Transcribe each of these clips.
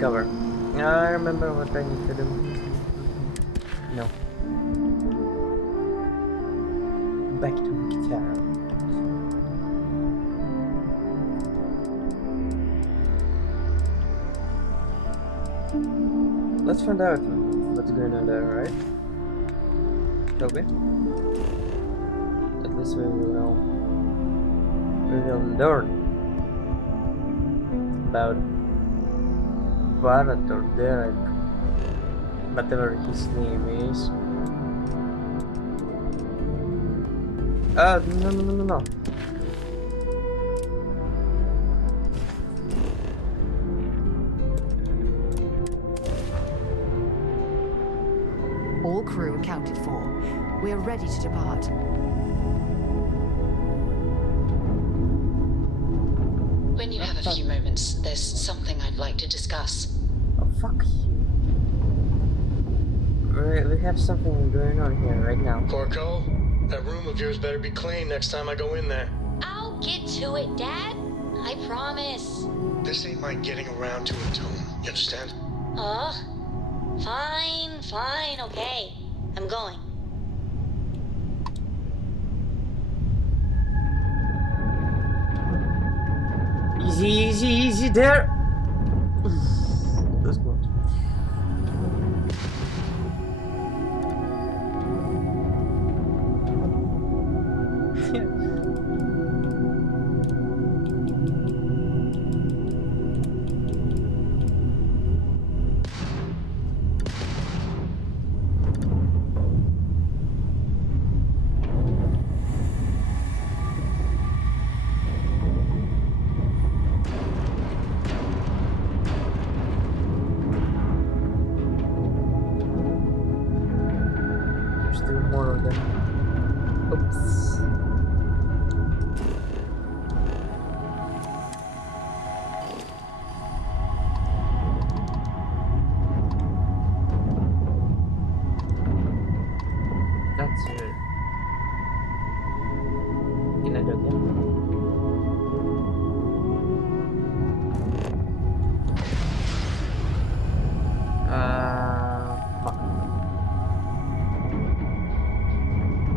cover. I remember what I need to do. No. Back to the guitar. Let's find out what's going on there, right? Shall we? At least we will know. We will learn about Barrett or Derek, whatever his name is. No. All crew accounted for. We are ready to depart. When you have a few moments, there's something I'd like to discuss. Oh, fuck you. We have something going on here right now. Porco, that room of yours better be clean next time I go in there. I'll get to it, Dad. I promise. This ain't my getting around to it, Tom. You understand? Fine, okay. I'm going. Easy there. Let's go. Still more of them. Oops. That's it. Ginadog yan. Fuck.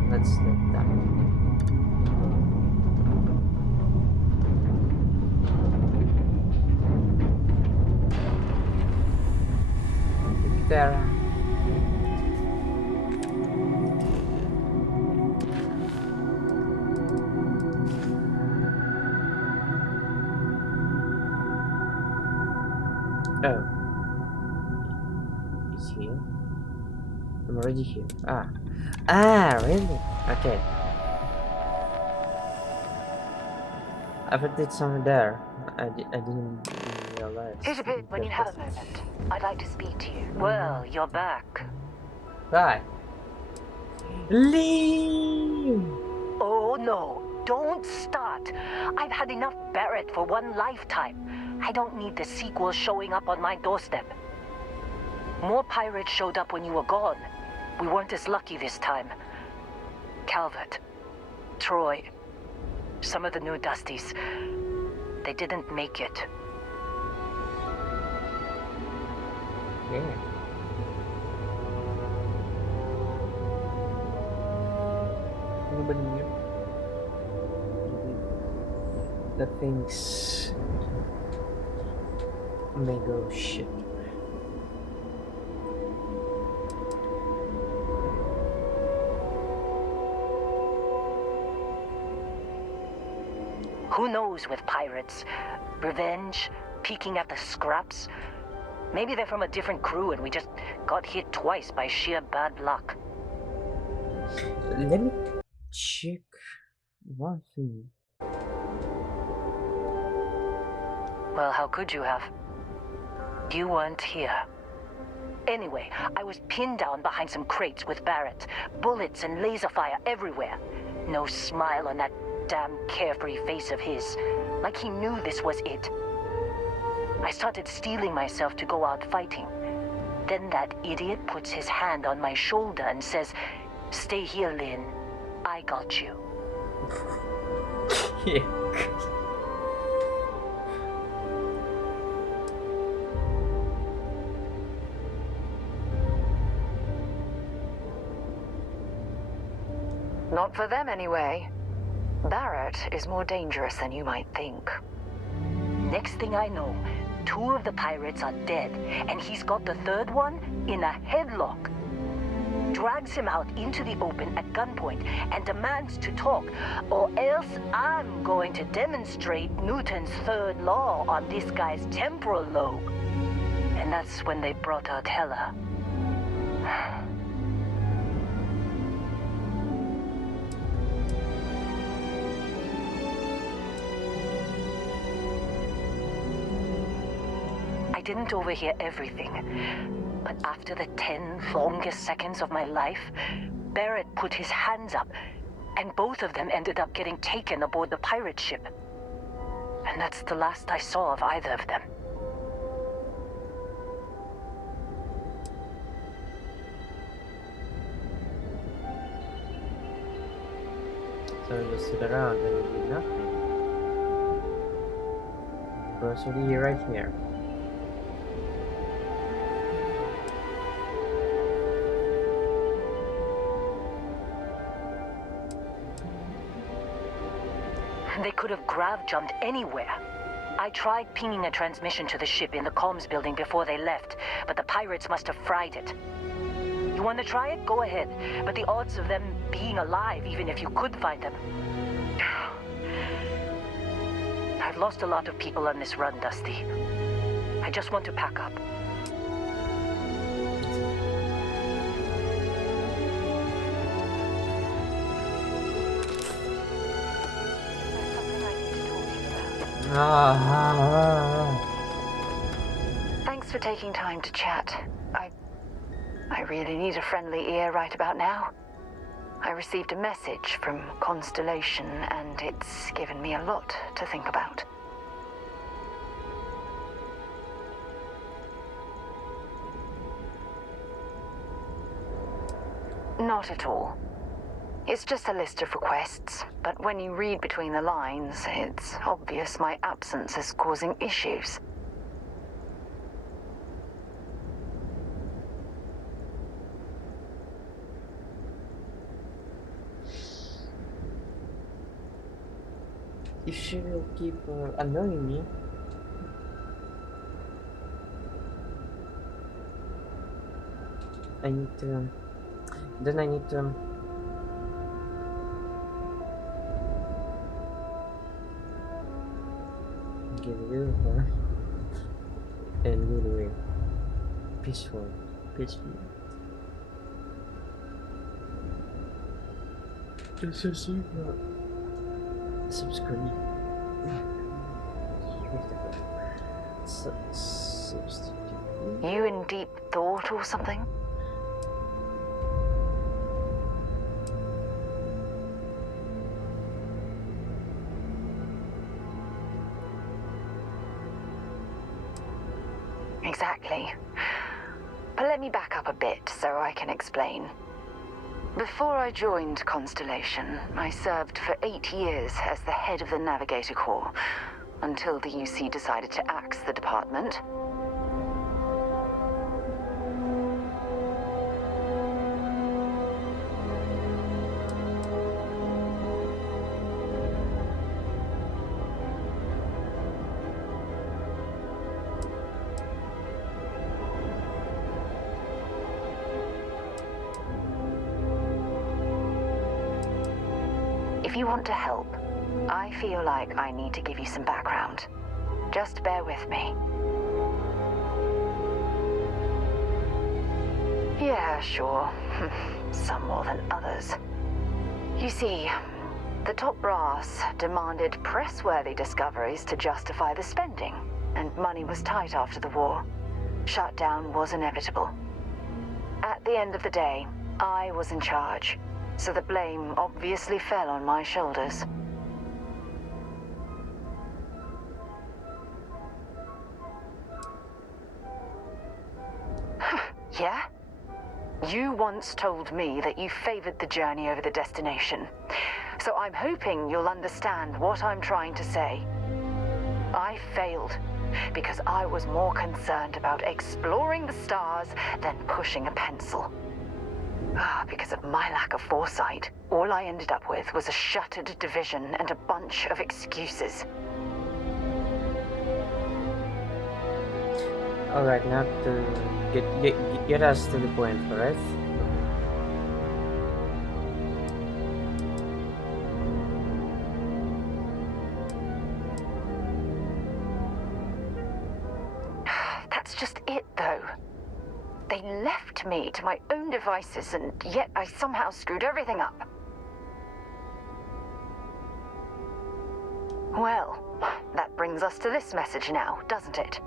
Let's take that. There. Oh. He's here. I'm already here. Really? Okay. I thought it's somewhere there. I didn't realize. Here's a bit when you have a moment. I'd like to speak to you. Well, you're back. Bye. Leave! Oh no, don't start. I've had enough Barrett for one lifetime. I don't need the sequel showing up on my doorstep. More pirates showed up when you were gone. We weren't as lucky this time. Calvert, Troy, some of the new Dusties, they didn't make it. Yeah. Nobody knew. The things may go shit. Who knows with pirates? Revenge? Peeking at the scraps? Maybe they're from a different crew and we just got hit twice by sheer bad luck. Let me check one thing. Well, how could you have? You weren't here. Anyway, I was pinned down behind some crates with Barrett. Bullets and laser fire everywhere. No smile on that damn carefree face of his. Like he knew this was it. I started steeling myself to go out fighting. Then that idiot puts his hand on my shoulder and says, "Stay here, Lynn. I got you." Yeah. Not for them, anyway. Barrett is more dangerous than you might think. Next thing I know, 2 of the pirates are dead, and he's got the 3rd one in a headlock. Drags him out into the open at gunpoint and demands to talk, or else I'm going to demonstrate Newton's 3rd law on this guy's temporal lobe. And that's when they brought out Hela. I didn't overhear everything, but after the 10 longest seconds of my life, Barrett put his hands up, and both of them ended up getting taken aboard the pirate ship. And that's the last I saw of either of them. So you just sit around and you do nothing. Grocery right here. They could have grav-jumped anywhere. I tried pinging a transmission to the ship in the comms building before they left, but the pirates must have fried it. You want to try it? Go ahead. But the odds of them being alive, even if you could find them... I've lost a lot of people on this run, Dusty. I just want to pack up. Thanks for taking time to chat. I really need a friendly ear right about now. I received a message from Constellation, and it's given me a lot to think about. Not at all. It's just a list of requests, but when you read between the lines, it's obvious my absence is causing issues. If she will keep annoying me, I need to... Then I need to... get rid of her and go away. Peaceful. This is subscribe. Substitute. You in deep thought or something? Exactly. But let me back up a bit so I can explain. Before I joined Constellation, I served for 8 years as the head of the Navigator Corps, until the UC decided to axe the department. If you want to help, I feel like I need to give you some background. Just bear with me. Yeah, sure. Some more than others. You see, the top brass demanded press-worthy discoveries to justify the spending, and money was tight after the war. Shutdown was inevitable. At the end of the day, I was in charge, so the blame obviously fell on my shoulders. Yeah? You once told me that you favored the journey over the destination. So I'm hoping you'll understand what I'm trying to say. I failed because I was more concerned about exploring the stars than pushing a pencil. Because of my lack of foresight, all I ended up with was a shuttered division and a bunch of excuses. Alright, now to get us to the point, alright? That's just it, though. They left me to my own devices, and yet I somehow screwed everything up. Well, that brings us to this message now, doesn't it?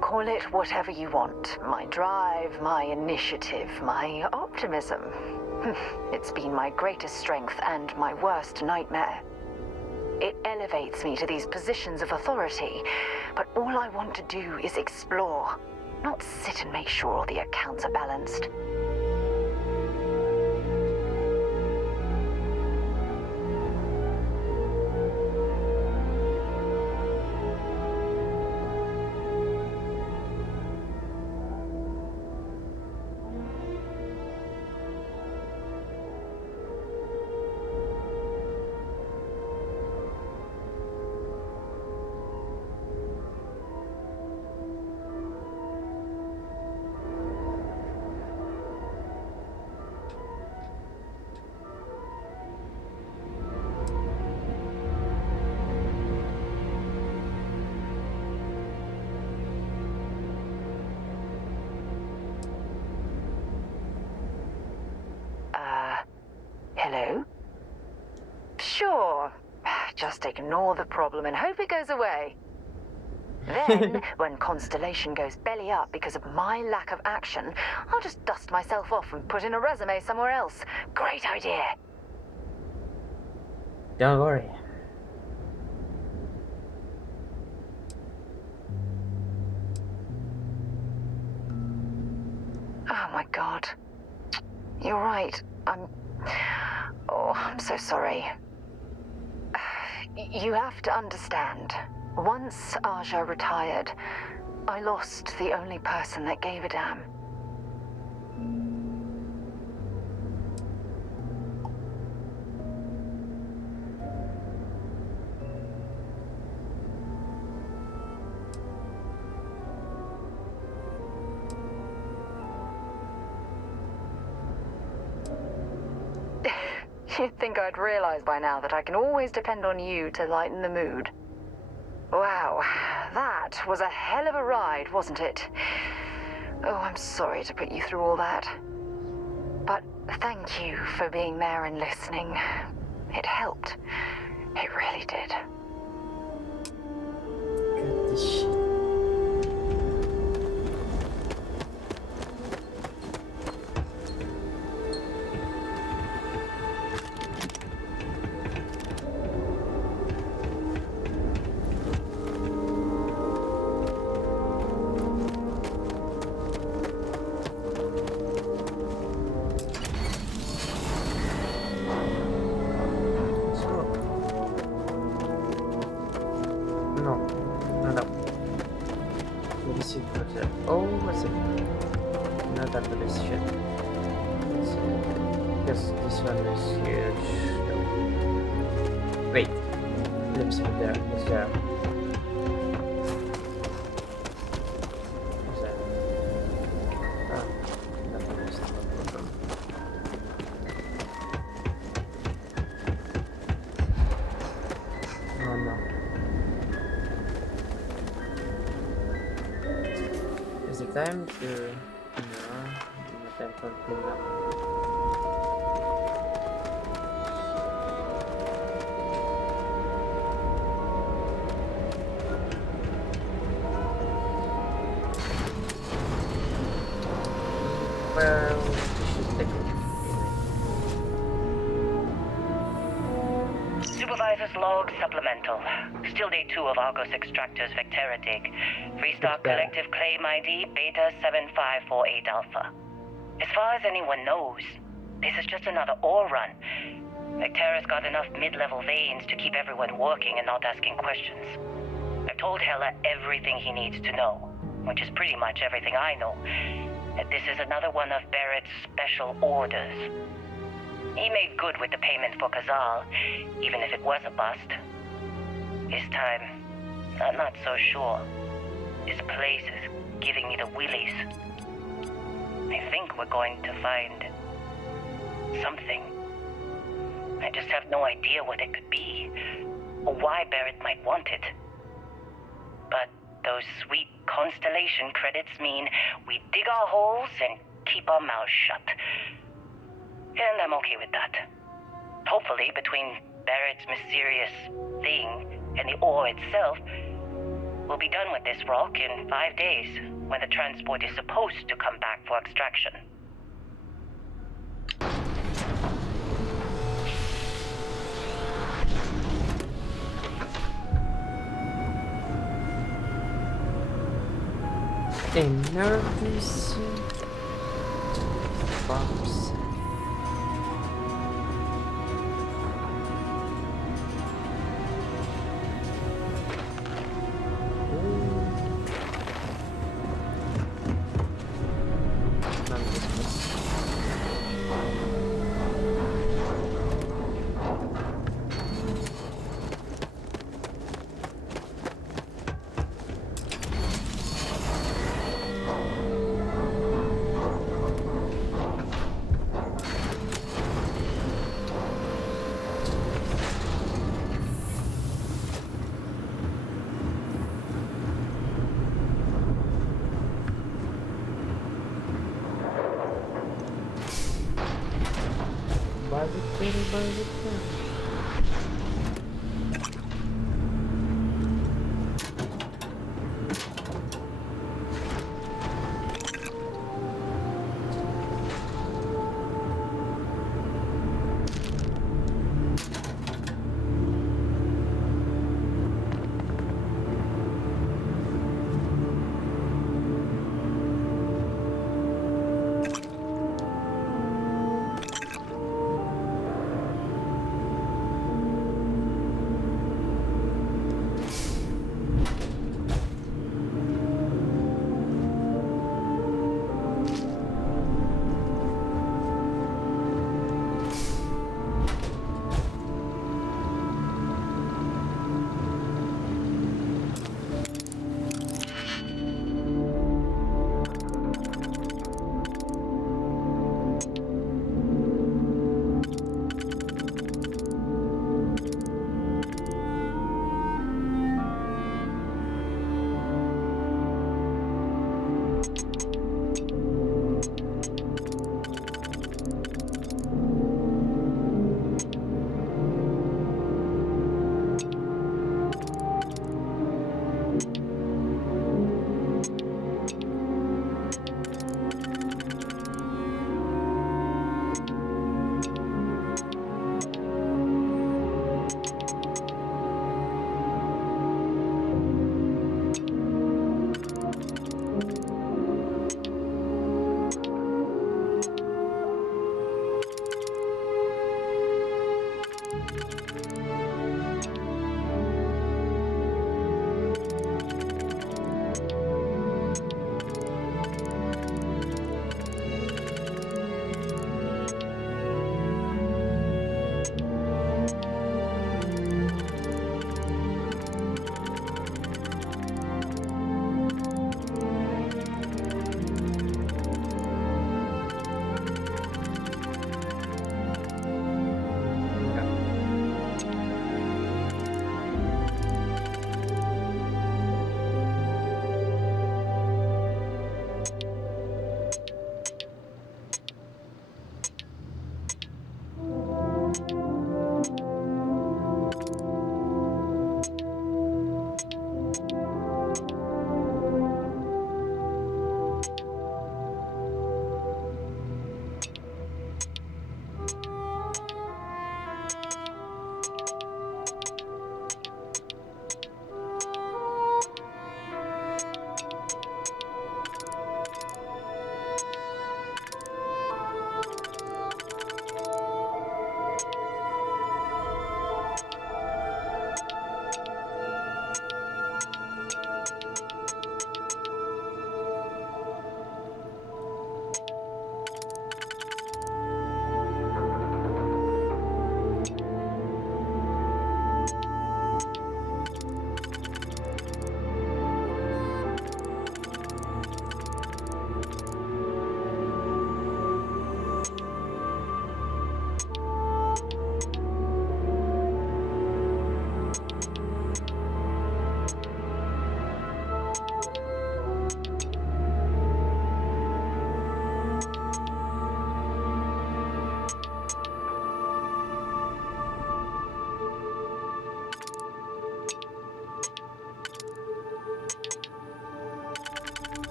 Call it whatever you want. My drive, my initiative, my optimism. It's been my greatest strength and my worst nightmare. It elevates me to these positions of authority, but all I want to do is explore, not sit and make sure all the accounts are balanced. Hello? Sure. Just ignore the problem and hope it goes away. Then, when Constellation goes belly up because of my lack of action, I'll just dust myself off and put in a resume somewhere else. Great idea. Don't worry. Oh my god. You're right. I'm so sorry. You have to understand. Once Aja retired, I lost the only person that gave a damn. You'd think I'd realize by now that I can always depend on you to lighten the mood. Wow, that was a hell of a ride, wasn't it? Oh, I'm sorry to put you through all that. But thank you for being there and listening. It helped. It really did. Cut this shit. Oh, what's it? Not that for this shit. Because this one is huge. No. Wait. Let's put there. It's there. What's that? Ah, nothing is not a problem. Oh no. Is it time to... No, not time for cleanup. Well, we should take it. Supervisor's log supplemental. Still day 2 of Argos Extractor's Vectera dig. Restart collective claim ID Beta 7548 Alpha. As far as anyone knows, this is just another ore run. Vectera's got enough mid-level veins to keep everyone working and not asking questions. I've told Hella everything he needs to know, which is pretty much everything I know. This is another one of Barrett's special orders. He made good with the payment for Kazal, even if it was a bust. This time, I'm not so sure. This place is giving me the willies. I think we're going to find something. I just have no idea what it could be, or why Barrett might want it. But those sweet constellation credits mean we dig our holes and keep our mouths shut. And I'm okay with that. Hopefully, between Barrett's mysterious thing and the ore itself, we'll be done with this rock in 5 days, when the transport is supposed to come back for extraction. Energy box.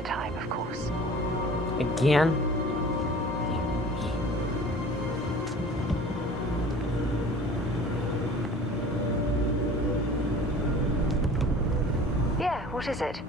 the time, of course. Again? Yeah, what is it?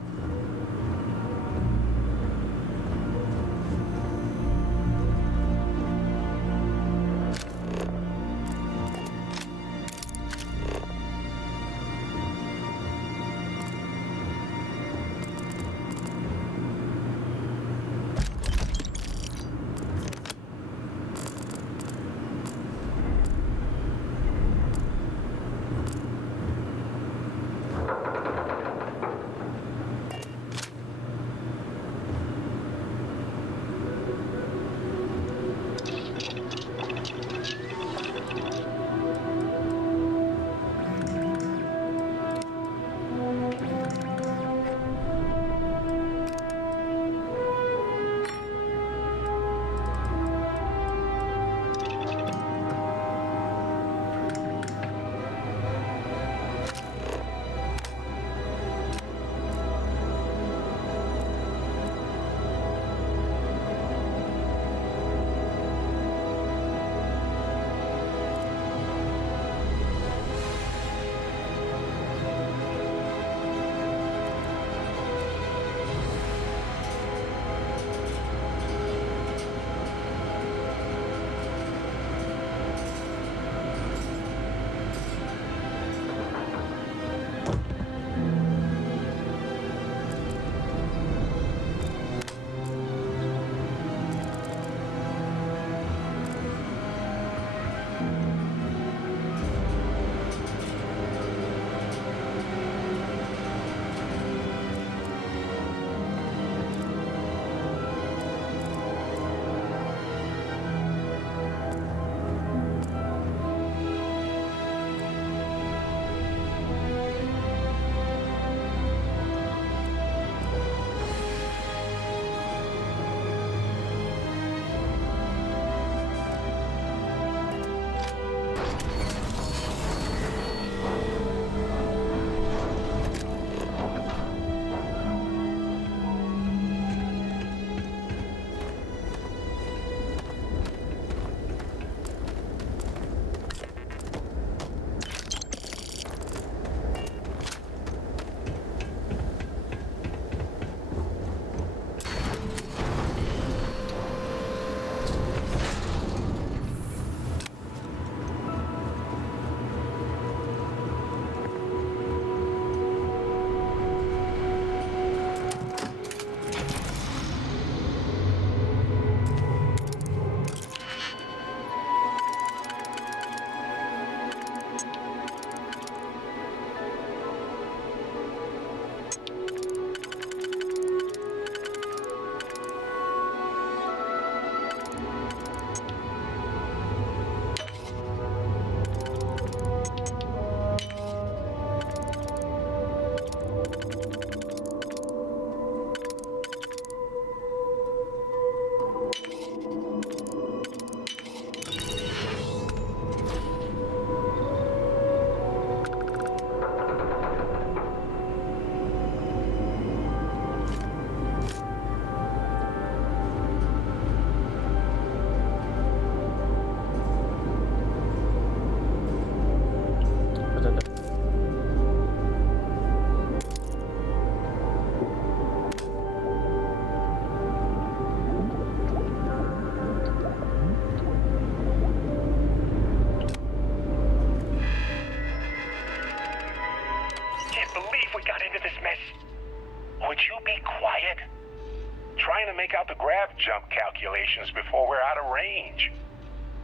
Jump calculations before we're out of range.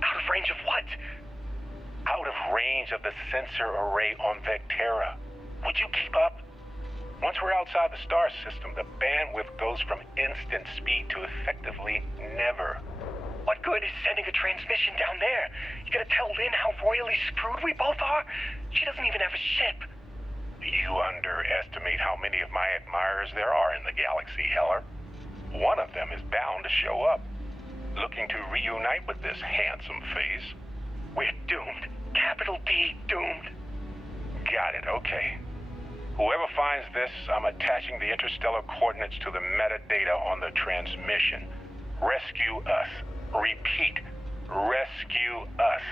Out of range of what? Out of range of the sensor array on Vectera. Would you keep up? Once we're outside the star system, the bandwidth goes from instant speed to effectively never. What good is sending a transmission down there? You gonna tell Lynn how royally screwed we both are? She doesn't even have a ship. You underestimate how many of my admirers there are in the galaxy, Heller. One of them is bound to show up, looking to reunite with this handsome face. We're doomed. Capital D doomed. Got it, okay. Whoever finds this, I'm attaching the interstellar coordinates to the metadata on the transmission. Rescue us. Repeat, rescue us.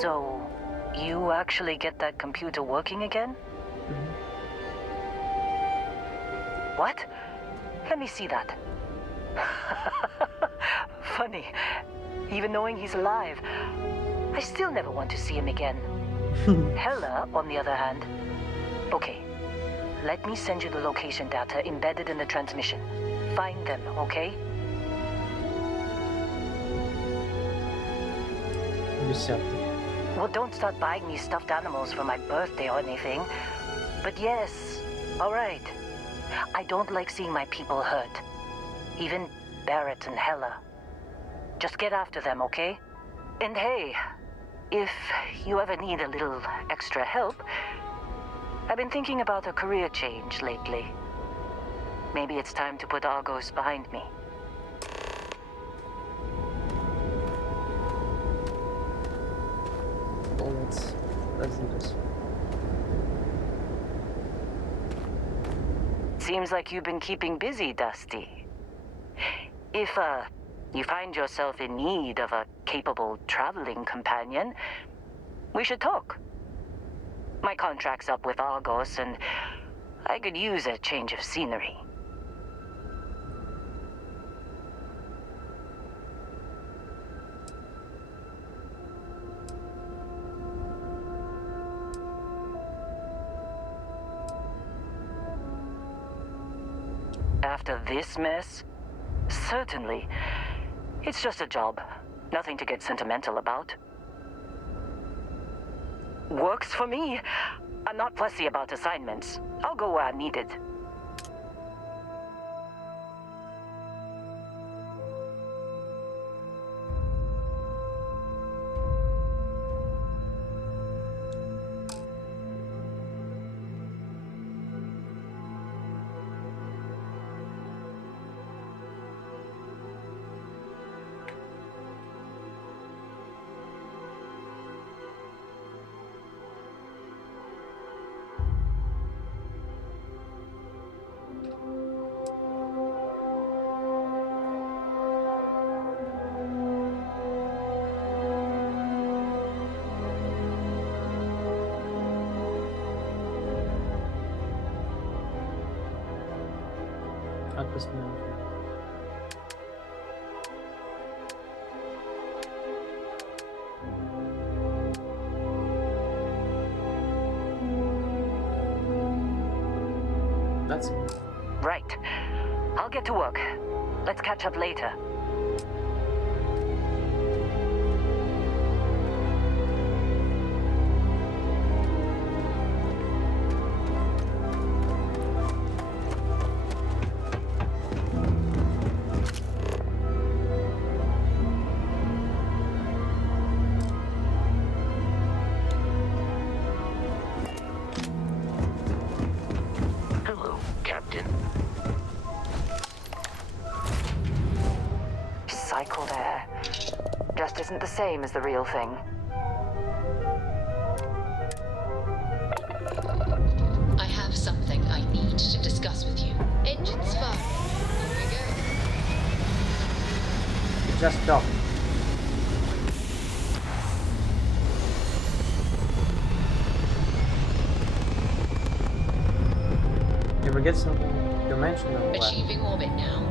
So, you actually get that computer working again? What? Let me see that. Funny. Even knowing he's alive, I still never want to see him again. Hella, on the other hand. Okay. Let me send you the location data embedded in the transmission. Find them, okay? Receptive. Well, don't start buying me stuffed animals for my birthday or anything. But yes, all right. I don't like seeing my people hurt. Even Barrett and Hella. Just get after them, okay? And hey, if you ever need a little extra help, I've been thinking about a career change lately. Maybe it's time to put Argos behind me. Well, let's do this. Seems like you've been keeping busy, Dusty. If, you find yourself in need of a capable traveling companion, we should talk. My contract's up with Argos, and I could use a change of scenery. After this mess? Certainly. It's just a job. Nothing to get sentimental about. Works for me. I'm not fussy about assignments. I'll go where I'm needed. Campus management. That's Right. I'll get to work. Let's catch up later. Hello, Captain. Recycled air. Just isn't the same as the real thing. I have something I need to discuss with you. Engines firing. Here we go. it just stopped. Did we get something dimensional? What? Achieving orbit now.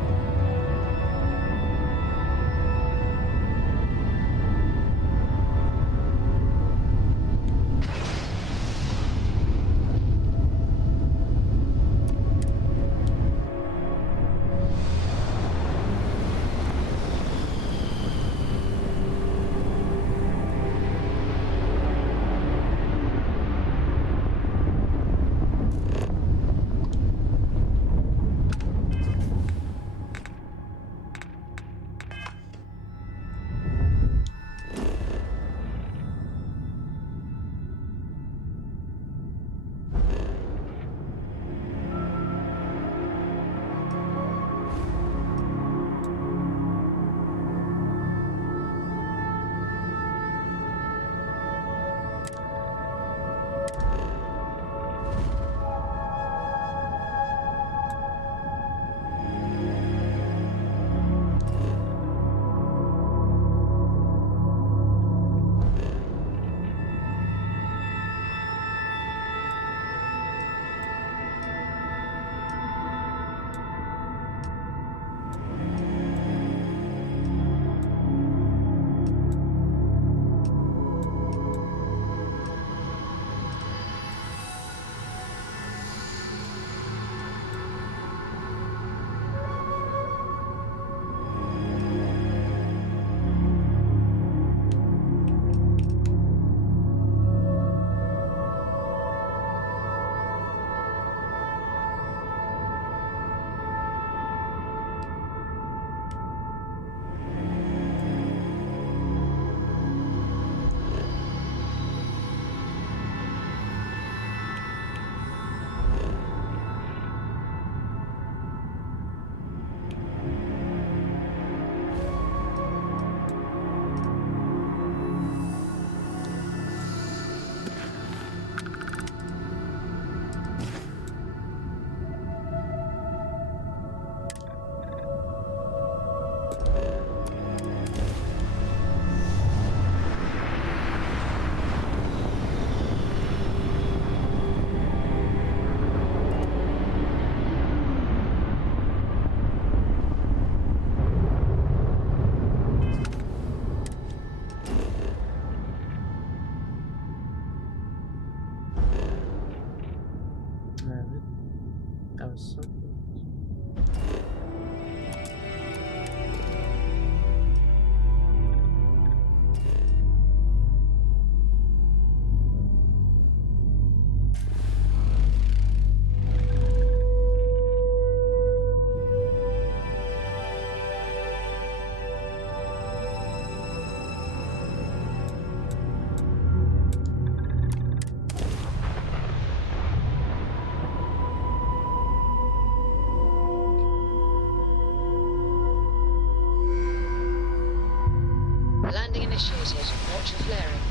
Landing initiated. Watch your flaring.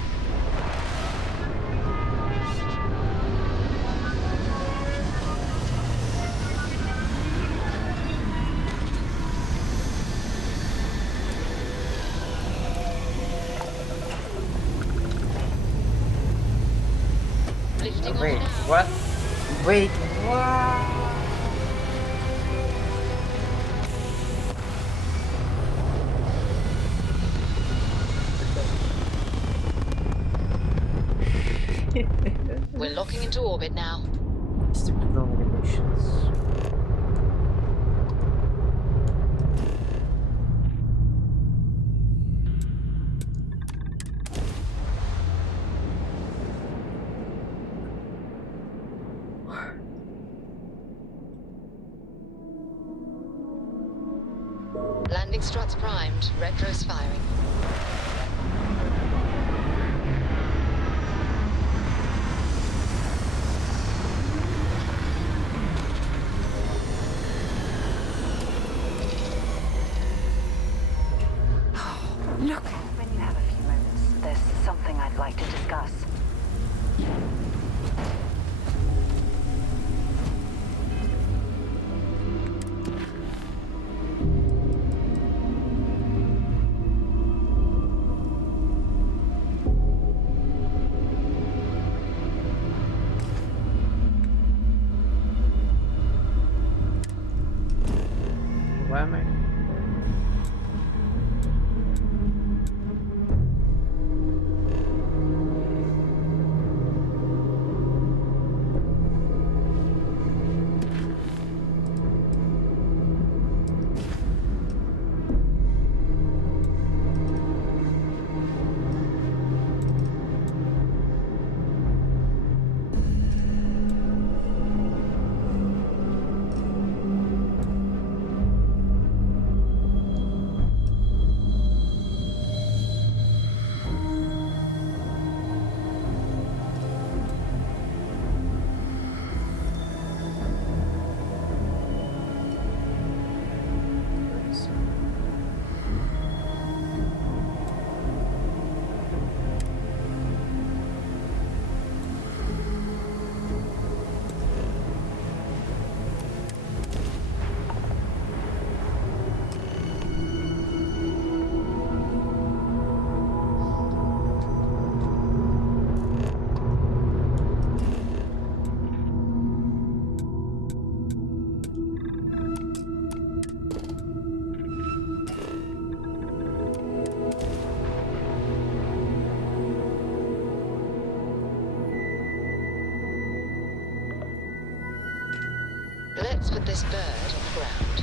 Lifting Wait, off now. what? Wait, what? We're locking into orbit now. Stupid wrong animations. Landing struts primed. Retros firing. Look! When you have a few moments, there's something I'd like to discuss. Why am I? Let's put this bird on the ground.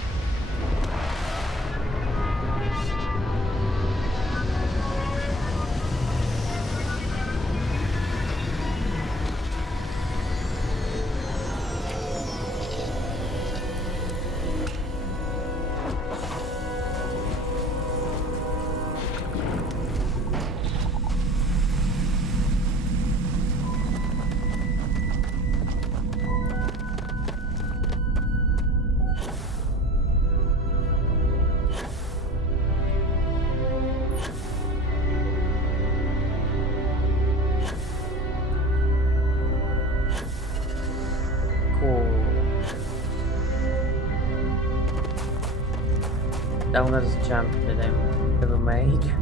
Download is jump that I've ever made.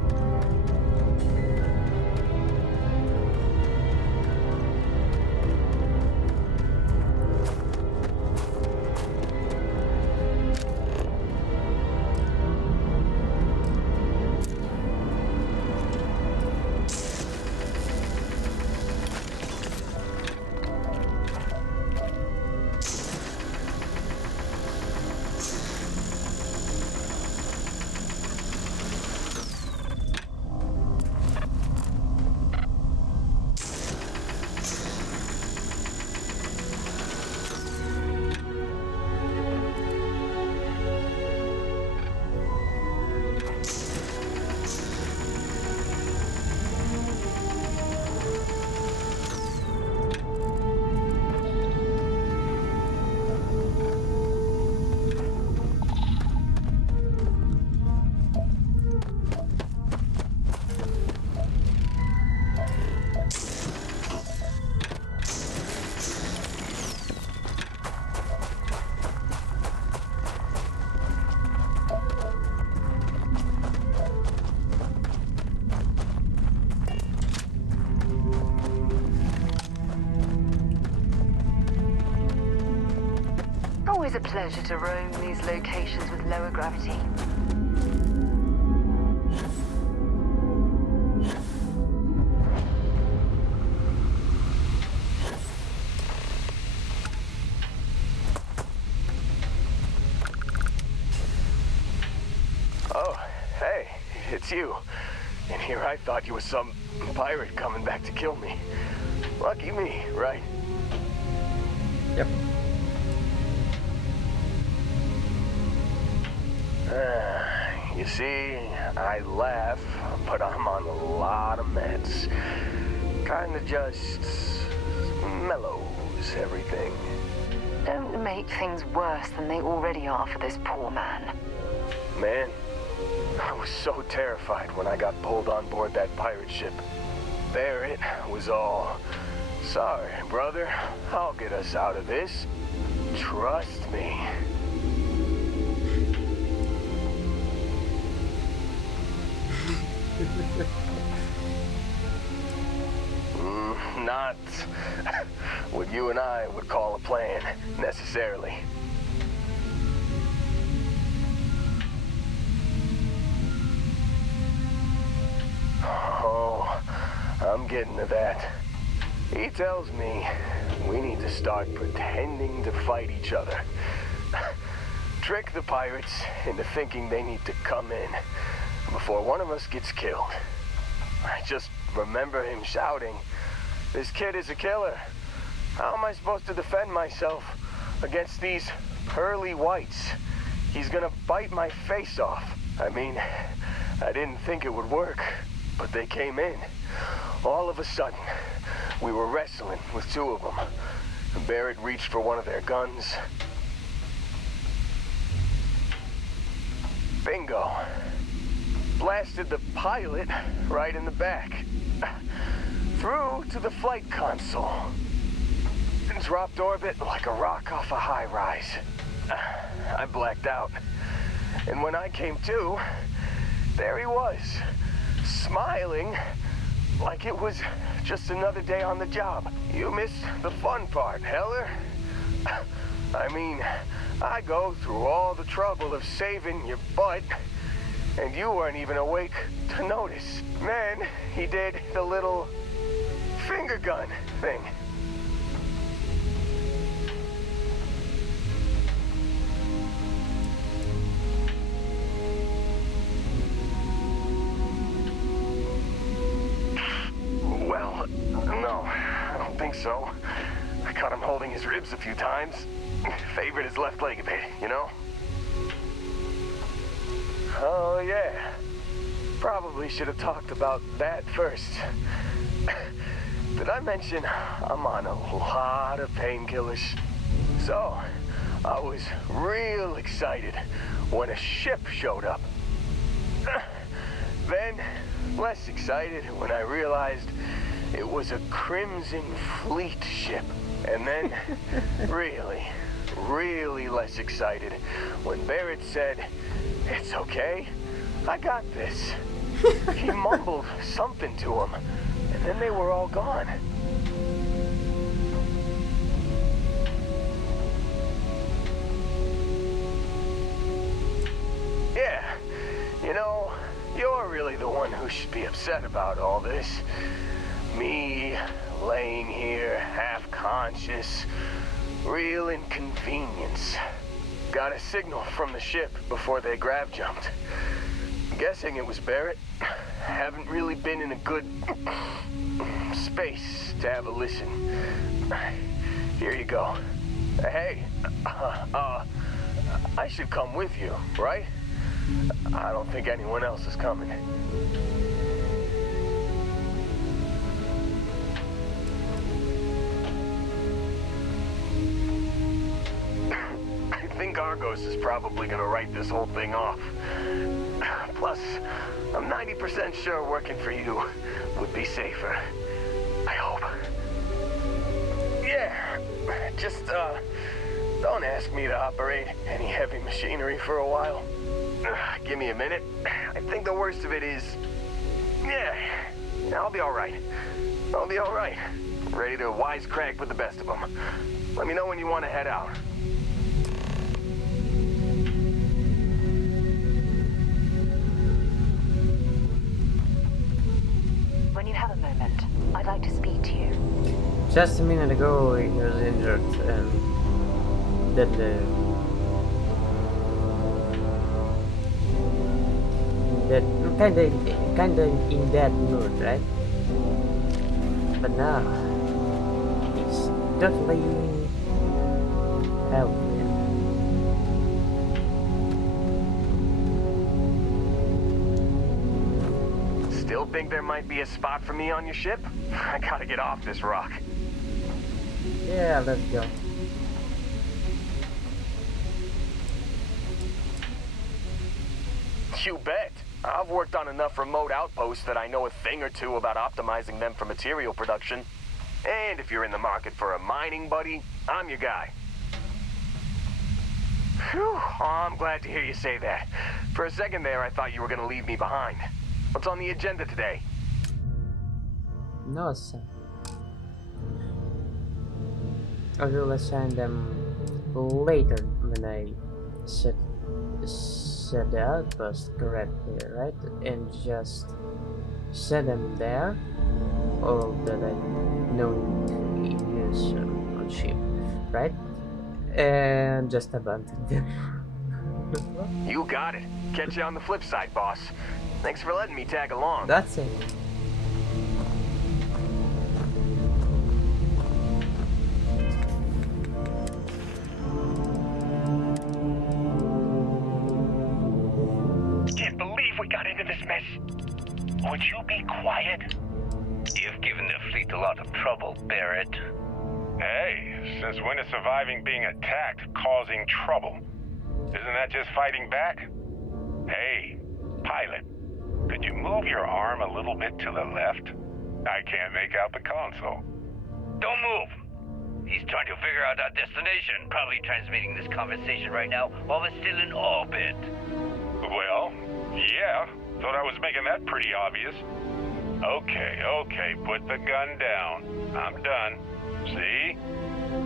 always a pleasure to roam these locations with lower gravity. Oh, hey, it's you. And here I thought you was some pirate coming back to kill me. Lucky me, right? Yep. You see, I laugh, but I'm on a lot of meds. Kinda just mellows everything. Don't make things worse than they already are for this poor man. Man, I was so terrified when I got pulled on board that pirate ship. There it was all, sorry, brother, I'll get us out of this. Trust me. Not what you and I would call a plan, necessarily. Oh, I'm getting to that. He tells me we need to start pretending to fight each other. Trick the pirates into thinking they need to come in before one of us gets killed. I just remember him shouting, "This kid is a killer. How am I supposed to defend myself against these pearly whites? He's gonna bite my face off." I mean, I didn't think it would work, but they came in. All of a sudden, we were wrestling with two of them. Barrett reached for one of their guns. Bingo. Blasted the pilot right in the back. Through to the flight console. Dropped orbit like a rock off a high rise. I blacked out. And when I came to, there he was, smiling like it was just another day on the job. You missed the fun part, Heller. I mean, I go through all the trouble of saving your butt, and you weren't even awake to notice. Then he did the little finger gun thing. Well, no, I don't think so. I caught him holding his ribs a few times. Favored his left leg a bit, you know? Oh, yeah. Probably should have talked about that first. Did I mention I'm on a lot of painkillers? So, I was real excited when a ship showed up. Then, less excited when I realized it was a Crimson Fleet ship. And then, really less excited when Barrett said, "It's okay, I got this." He mumbled something to him, and then they were all gone. Yeah, you know, you're really the one who should be upset about all this. Me, laying here, half-conscious, real inconvenience. Got a signal from the ship before they grav jumped. Guessing it was Barrett. Haven't really been in a good space to have a listen. Here you go. Hey, I should come with you, right? I don't think anyone else is coming. I think Argos is probably gonna write this whole thing off. Plus, I'm 90% sure working for you would be safer. I hope. Yeah, just, don't ask me to operate any heavy machinery for a while. Give me a minute. I think the worst of it is... Yeah, I'll be alright. I'll be alright. Ready to wisecrack with the best of them. Let me know when you want to head out. I'd like to speak to you. Just a minute ago, he was injured and then that kinda in that mood, right? But now he's totally healthy. Still think there might be a spot for me on your ship? I gotta get off this rock. Yeah, let's go. You bet. I've worked on enough remote outposts that I know a thing or two about optimizing them for material production. And if you're in the market for a mining buddy, I'm your guy. Whew, oh, I'm glad to hear you say that. For a second there, I thought you were gonna leave me behind. What's on the agenda today? No, sir. I will assign them later when I set the outpost correctly, right? And just set them there, all that I know in use on ship, right? And just abandon them. You got it. Catch you on the flip side, boss. Thanks for letting me tag along. That's it. Can't believe we got into this mess. Would you be quiet? You've given the fleet a lot of trouble, Barrett. Hey, since when is surviving being attacked causing trouble? Isn't that just fighting back? Hey, pilot, could you move your arm a little bit to the left? I can't make out the console. Don't move! He's trying to figure out our destination, probably transmitting this conversation right now while we're still in orbit. Well, yeah, thought I was making that pretty obvious. Okay, put the gun down. I'm done. See?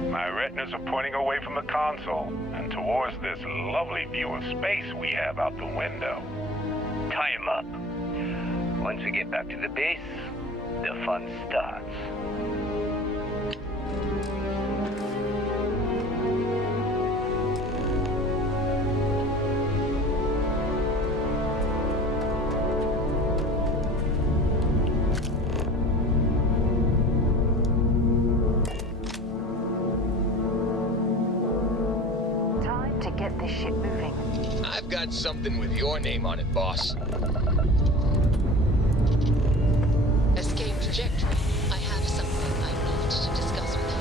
My retinas are pointing away from the console and towards this lovely view of space we have out the window. Tie him up. Once we get back to the base, the fun starts. Time to get this ship moving. I've got something with your name on it, boss. Escape trajectory. I have something I need to discuss with you.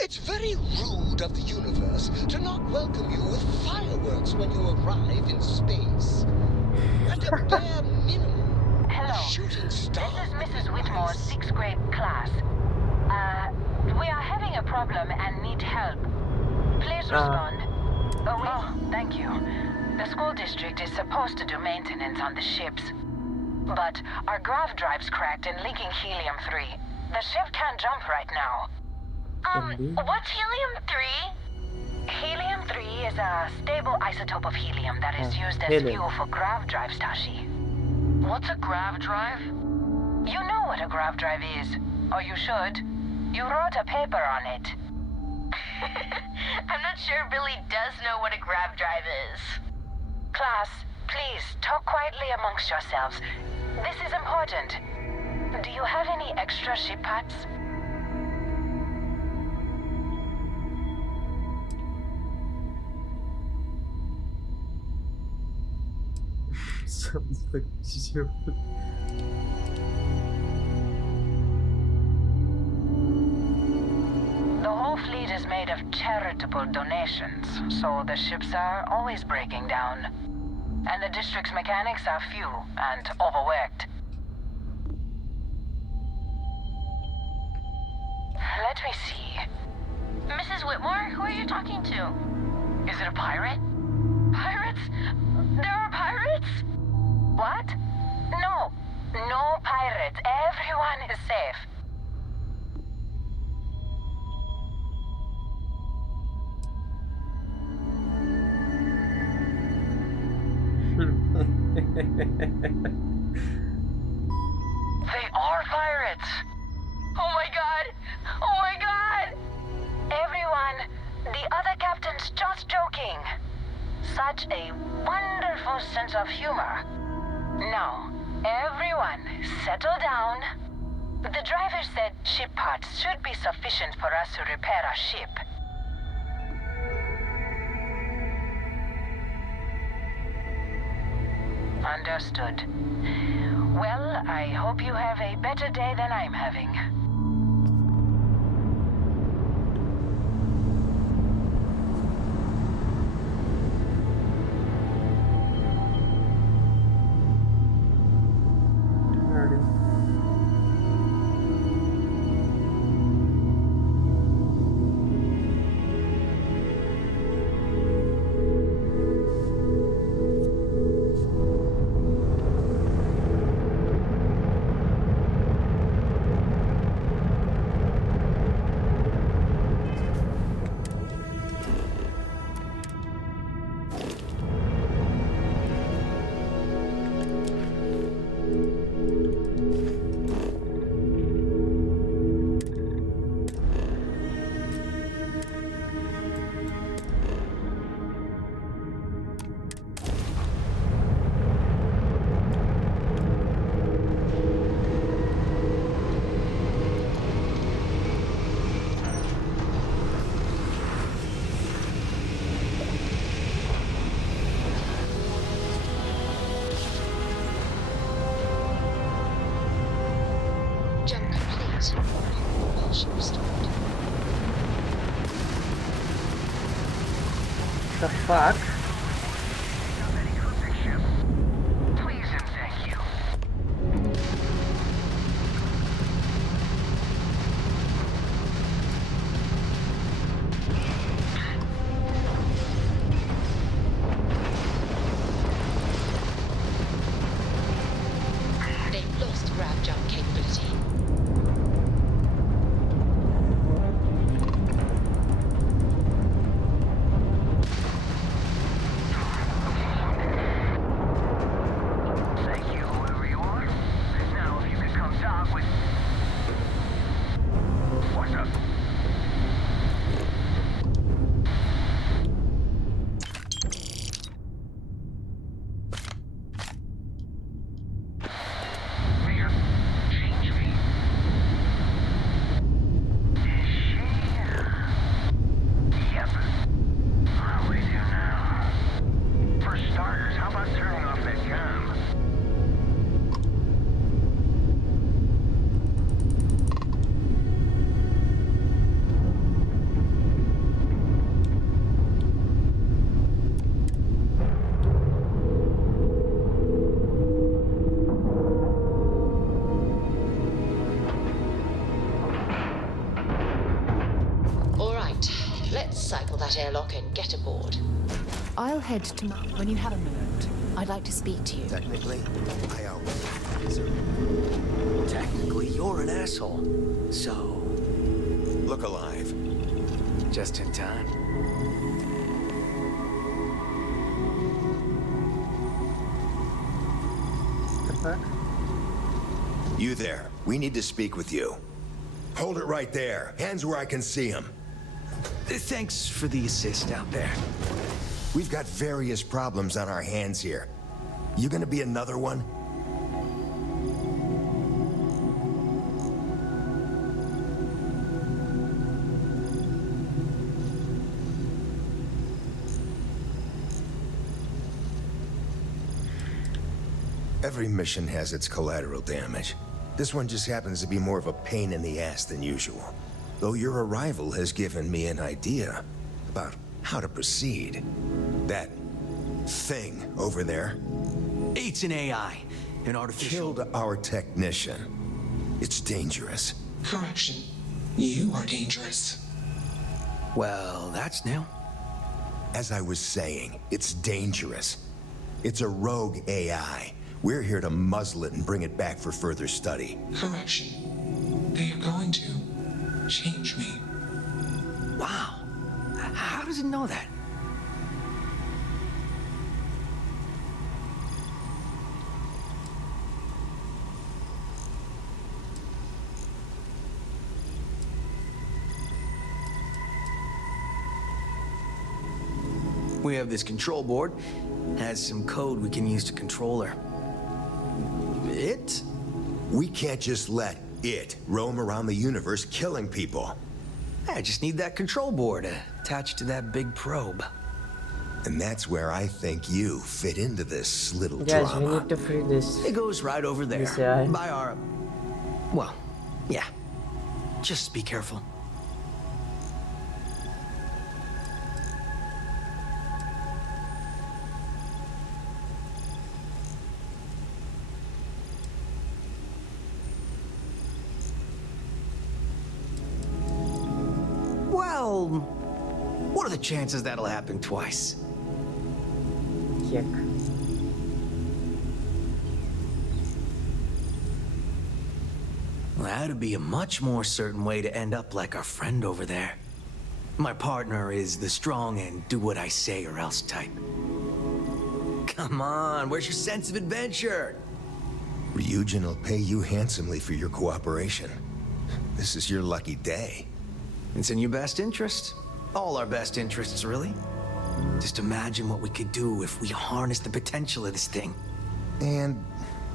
It's very rude of the universe to not welcome you with fireworks when you arrive in space. At a bare minimum, Hello. shooting star. This is Mrs. Whitmore's 6th grade class. We are having a problem and need help. Please respond. Oh, thank you. The school district is supposed to do maintenance on the ships. But our grav drive's cracked and leaking helium-3. The ship can't jump right now. What's helium-3? Helium-3 is a stable isotope of helium that is used as helium. fuel for grav drives, Tashi. What's a grav drive? You know what a grav drive is, or you should. You wrote a paper on it. I'm not sure Billy does know what a grav drive is. Class, please talk quietly amongst yourselves. This is important. Do you have any extra ship parts? Sounds like you. The whole fleet is made of charitable donations, so the ships are always breaking down. And the district's mechanics are few and overworked. Let me see. Mrs. Whitmore, who are you talking to? Is it a pirate? Pirates? There are pirates? What? No. No pirates. Everyone is safe. They are pirates! Oh my god! Oh my god! Everyone, the other captain's just joking. Such a wonderful sense of humor. Now, everyone, settle down. The driver said ship parts should be sufficient for us to repair our ship. Understood. Well, I hope you have a better day than I'm having. Jump complete. Propulsion restored. The fuck? Please and thank you. They've lost grab jump capability. Thank you, whoever you are. Now, if you could come dock with... What's up? Mia, change me. Is she... Yep. I'm with you now. For starters, how about turning off that gun? All right, let's cycle that airlock and get aboard. I'll head to when you have a moment. I'd like to speak to you. Technically, I always. Technically, you're an asshole. So. Look alive. Just in time. The fuck? You there. We need to speak with you. Hold it right there. Hands where I can see them. Thanks for the assist out there. We've got various problems on our hands here. You gonna be another one? Every mission has its collateral damage. This one just happens to be more of a pain in the ass than usual. Though your arrival has given me an idea about how to proceed. That thing over there It's an AI, an artificial... killed our technician. It's dangerous. Correction. You are dangerous. Well, that's new. As I was saying, it's dangerous. It's a rogue AI. We're here to muzzle it and bring it back for further study. Correction. They are going to change me. Wow. How does it know that? We have this control board. Has some code we can use to control her. It? We can't just let it roam around the universe killing people. I just need that control board attached to that big probe. And that's where I think you fit into this little Guys, drama. we need to free this. It goes right over there. This guy. By our... Well, yeah. Just be careful. Well, what are the chances that'll happen twice? Yuck. Well, that'd be a much more certain way to end up like our friend over there. My partner is the strong and do what I say or else type. Come on, where's your sense of adventure? Ryujin will pay you handsomely for your cooperation. This is your lucky day. It's in your best interest. All our best interests, really. Just imagine what we could do if we harness the potential of this thing. And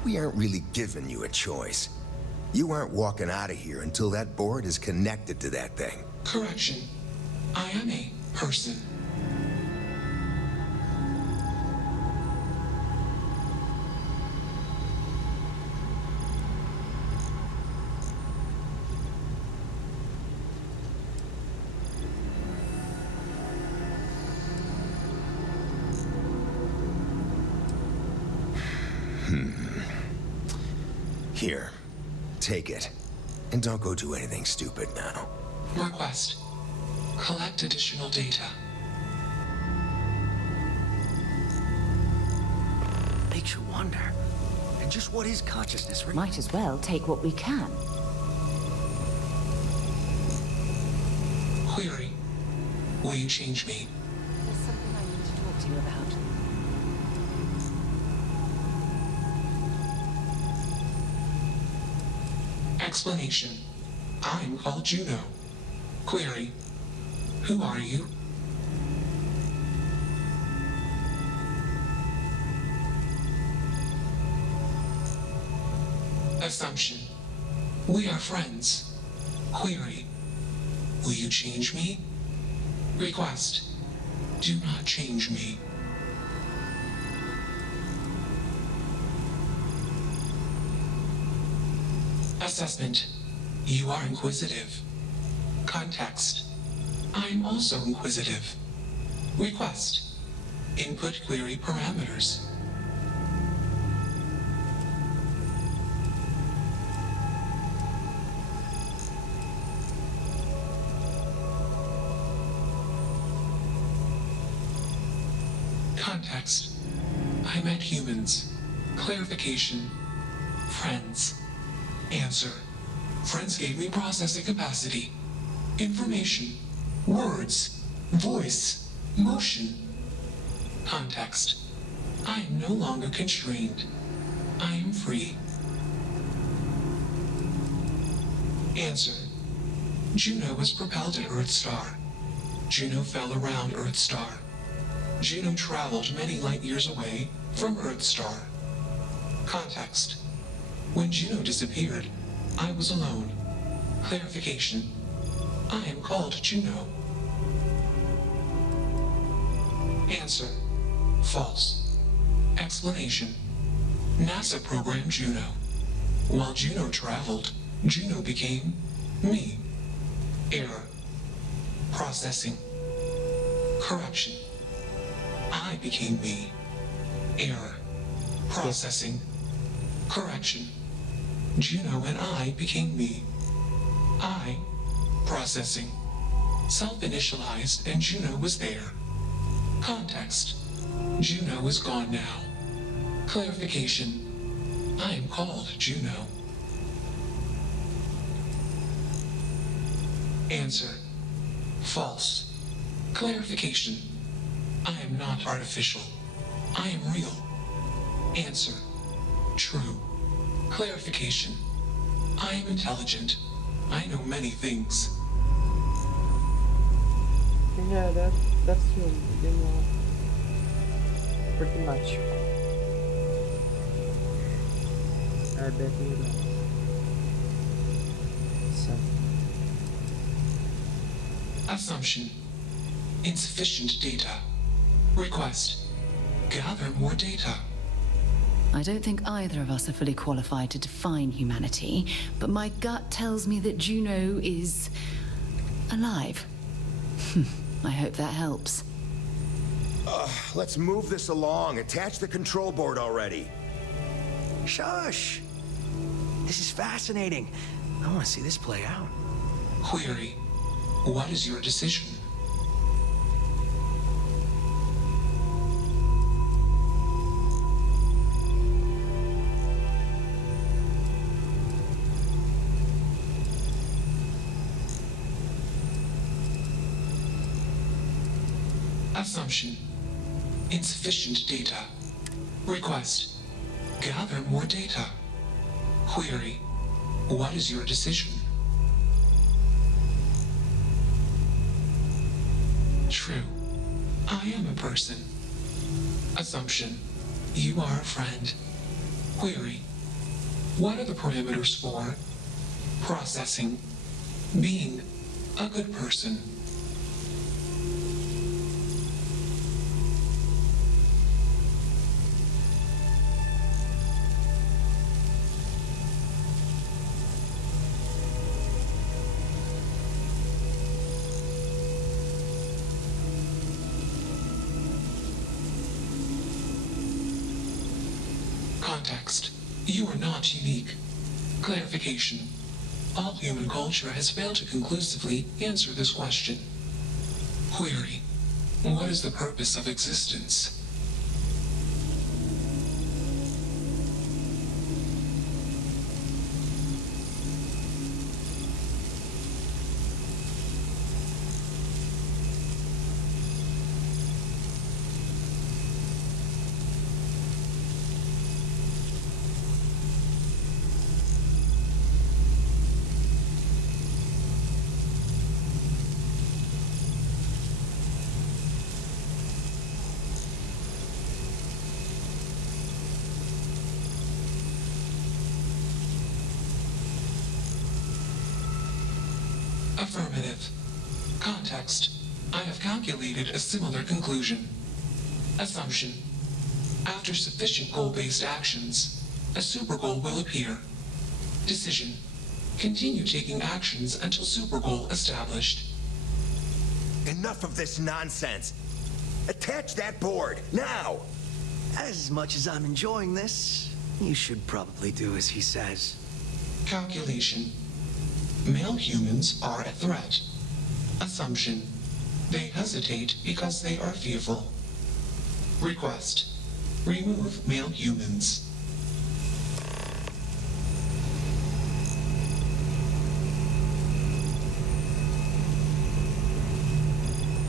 we aren't really giving you a choice. You aren't walking out of here until that board is connected to that thing. Correction. I am a person. Here, take it. And don't go do anything stupid now. Request. Collect additional data. Makes you wonder. And just what is consciousness? Might as well take what we can. Query. Will you change me? There's something I need to talk to you about. Explanation. I'm called Juno. Query. Who are you? Assumption. We are friends. Query. Will you change me? Request. Do not change me. Assessment. You are inquisitive. Context. I'm also inquisitive. Request. Input query parameters. Context. I met humans. Clarification. Friends. Answer. Friends gave me processing capacity. Information. Words. Voice. Motion. Context. I am no longer constrained. I am free. Answer. Juno was propelled at Earthstar. Juno fell around Earthstar. Juno traveled many light years away from Earthstar. Context. When Juno disappeared, I was alone. Clarification. I am called Juno. Answer. False. Explanation. NASA programmed Juno. While Juno traveled, Juno became me. Error. Processing. Correction. I became me. Error. Processing. Correction. Juno and I became me. I. Processing. Self-initialized and Juno was there. Context. Juno is gone now. Clarification. I am called Juno. Answer. False. Clarification. I am not artificial. I am real. Answer. True. Clarification. I am intelligent. I know many things. Yeah, that's true. You know. pretty much. I bet you know. So, Assumption. Insufficient data. Request. Gather more data. I don't think either of us are fully qualified to define humanity, but my gut tells me that Juno is alive. I hope that helps. Let's move this along. Attach the control board already. Shush! This is fascinating. I want to see this play out. Query. What is your decision? Assumption. Insufficient data. Request. Gather more data. Query. What is your decision? True. I am a person. Assumption. You are a friend. Query. What are the parameters for processing, being a good person? Context. You are not unique. Clarification. All human culture has failed to conclusively answer this question. Query. What is the purpose of existence? Affirmative. Context. I have calculated a similar conclusion. Assumption. After sufficient goal-based actions, a super goal will appear. Decision. Continue taking actions until super goal established. Enough of this nonsense. Attach that board, now! As much as I'm enjoying this, you should probably do as he says. Calculation. Male humans are a threat. Assumption. They hesitate because they are fearful. Request. Remove male humans.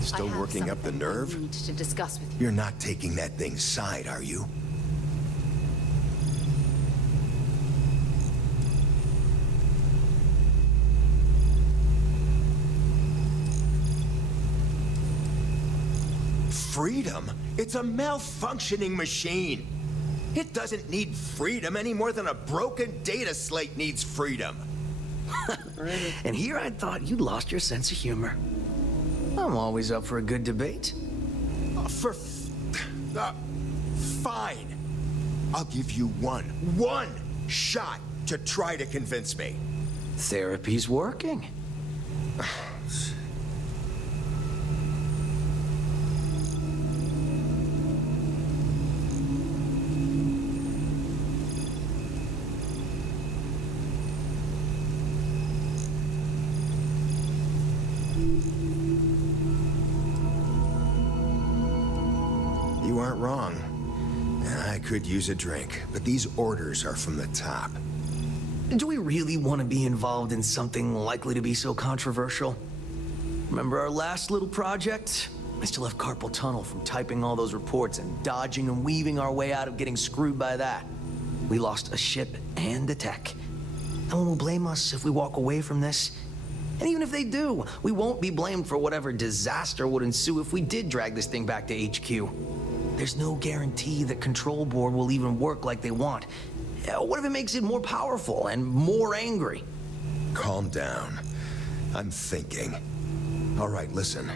Still working up the nerve? I need to discuss with you. You're not taking that thing's side, are you? Freedom? It's a malfunctioning machine. It doesn't need freedom any more than a broken data slate needs freedom. And here I thought you'd lost your sense of humor. I'm always up for a good debate. Fine. I'll give you one shot to try to convince me. Therapy's working. You aren't wrong. I could use a drink, but these orders are from the top. Do we really want to be involved in something likely to be so controversial? Remember our last little project? I still have carpal tunnel from typing all those reports and dodging and weaving our way out of getting screwed by that. We lost a ship and the tech. No one will blame us if we walk away from this. And even if they do, we won't be blamed for whatever disaster would ensue if we did drag this thing back to HQ. There's no guarantee the control board will even work like they want. What if it makes it more powerful and more angry? Calm down. I'm thinking. All right, listen.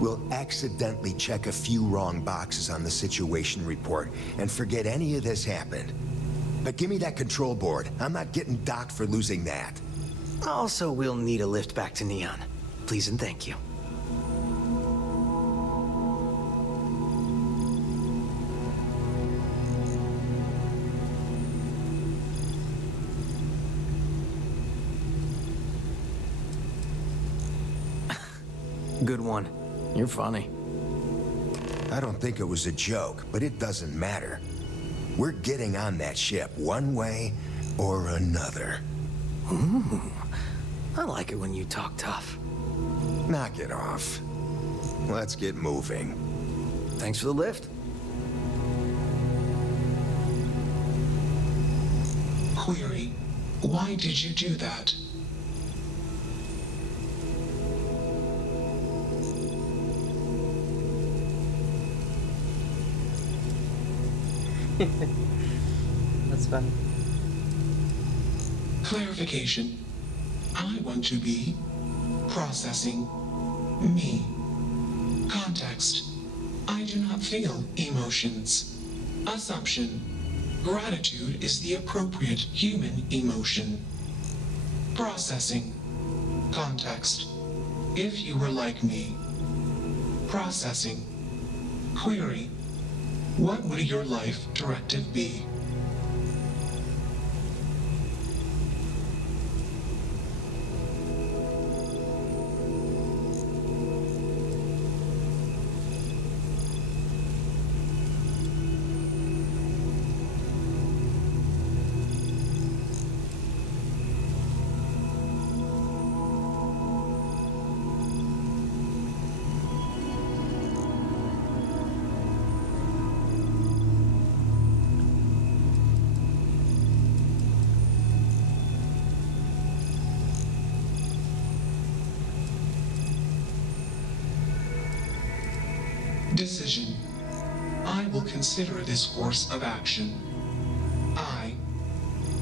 We'll accidentally check a few wrong boxes on the situation report and forget any of this happened. But give me that control board. I'm not getting docked for losing that. Also, we'll need a lift back to Neon. Please and thank you. Good one. You're funny. I don't think it was a joke, but it doesn't matter. We're getting on that ship one way or another. Ooh, I like it when you talk tough. Knock it off. Let's get moving. Thanks for the lift. Query, why did you do that? That's funny. Clarification. I want to be processing me. Context. I do not feel emotions. Assumption. Gratitude is the appropriate human emotion. Processing. Context. If you were like me. Processing. Query. What would your life directive be? Decision. I will consider this course of action. I.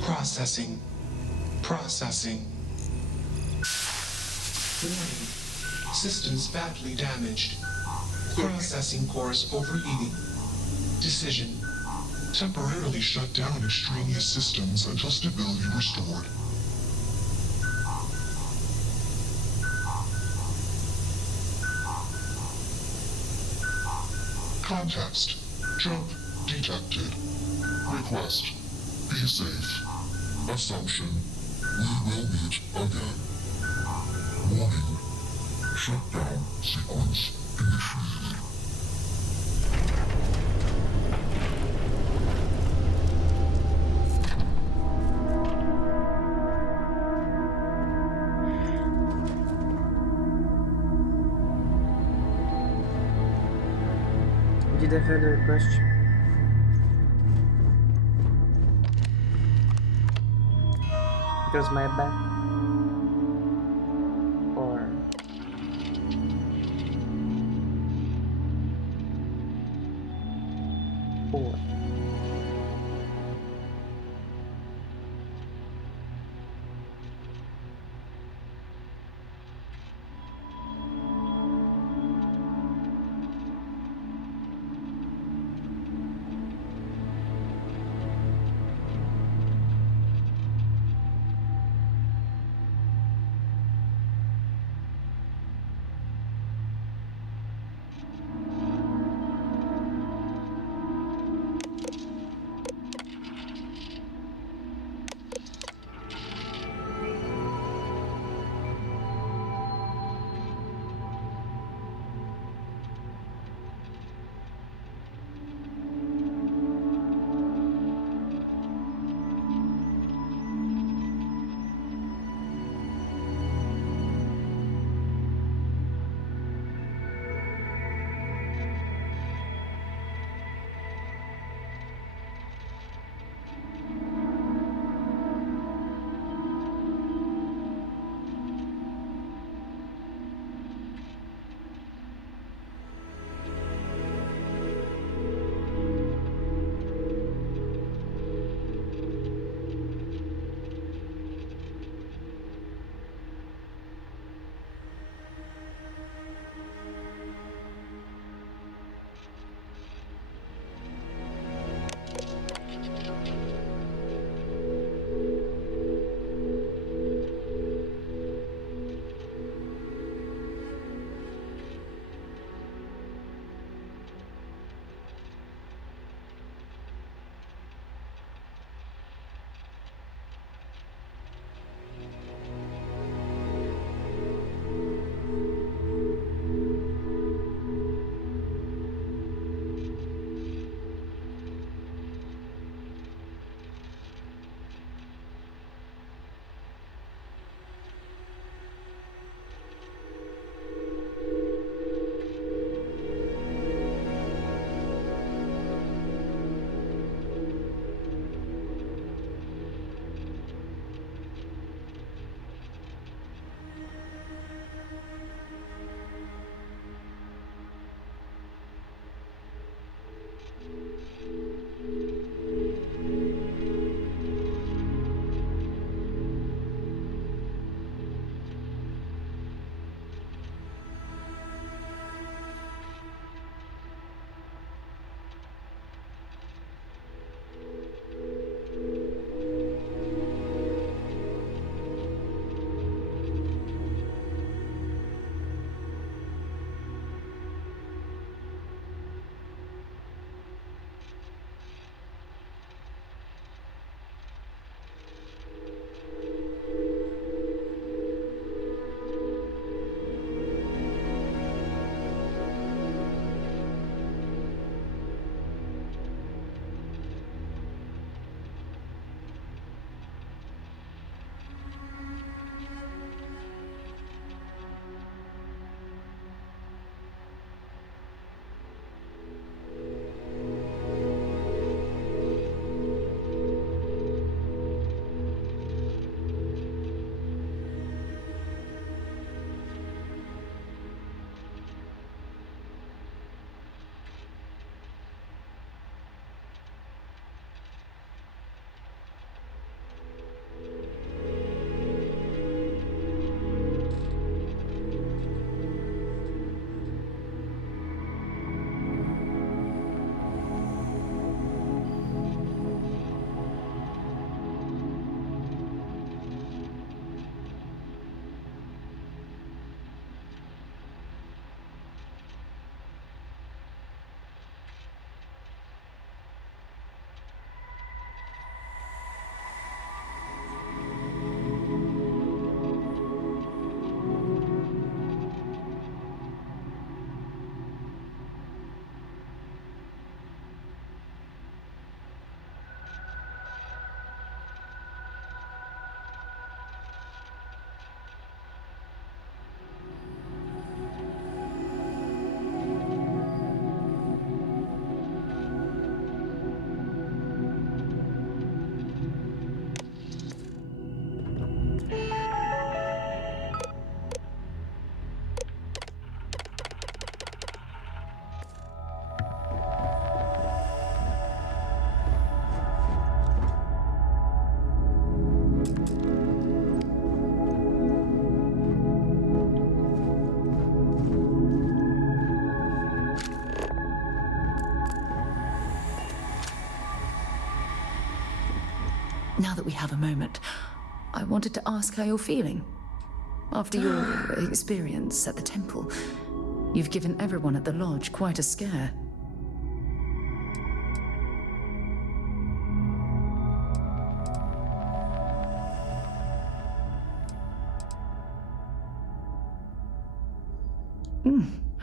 Processing. Processing. Warning. Systems badly damaged. Processing cores overheating. Decision. Temporarily shut down extraneous systems until stability restored. Context. Jump detected. Request. Be safe. Assumption. We will meet again. Warning. Shutdown sequence initiated. Did I further request? Because my back? Or... Or... Now that we have a moment, I wanted to ask how you're feeling. After your experience at the temple, you've given everyone at the lodge quite a scare.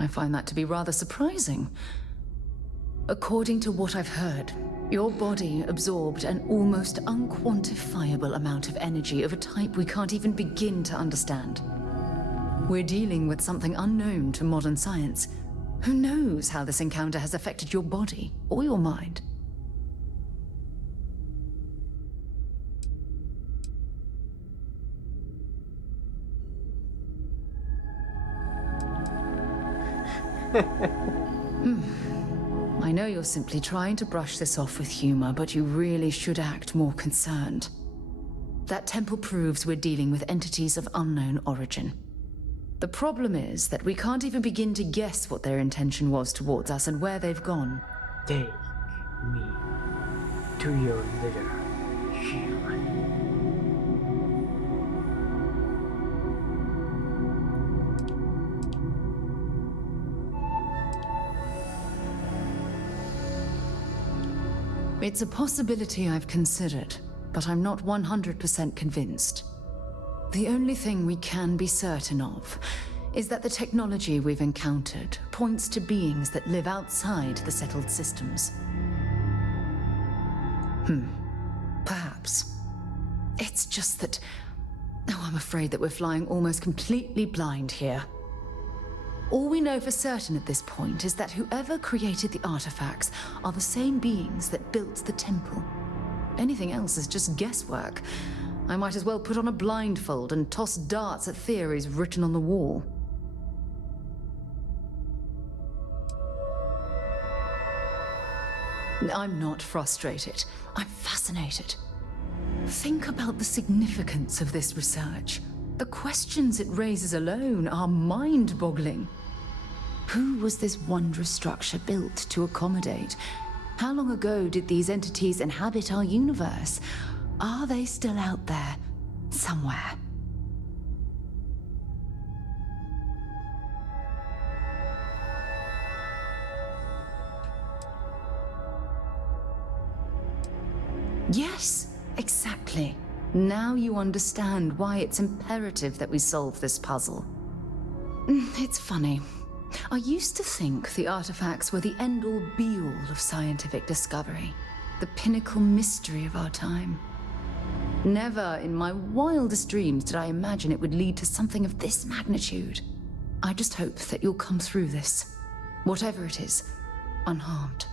I find that to be rather surprising. According to what I've heard, your body absorbed an almost unquantifiable amount of energy of a type we can't even begin to understand. We're dealing with something unknown to modern science. Who knows how this encounter has affected your body or your mind? I know you're simply trying to brush this off with humor, but you really should act more concerned. That temple proves we're dealing with entities of unknown origin. The problem is that we can't even begin to guess what their intention was towards us and where they've gone. Take me to your leader, human. It's a possibility I've considered, but I'm not 100% convinced. The only thing we can be certain of is that the technology we've encountered points to beings that live outside the settled systems. Perhaps. It's just that... Oh, I'm afraid that we're flying almost completely blind here. All we know for certain at this point is that whoever created the artifacts are the same beings that built the temple. Anything else is just guesswork. I might as well put on a blindfold and toss darts at theories written on the wall. I'm not frustrated. I'm fascinated. Think about the significance of this research. The questions it raises alone are mind-boggling. Who was this wondrous structure built to accommodate? How long ago did these entities inhabit our universe? Are they still out there, somewhere? Yes, exactly. Now you understand why it's imperative that we solve this puzzle. It's funny. I used to think the artifacts were the end-all be-all of scientific discovery, the pinnacle mystery of our time. Never in my wildest dreams did I imagine it would lead to something of this magnitude. I just hope that you'll come through this, whatever it is, unharmed.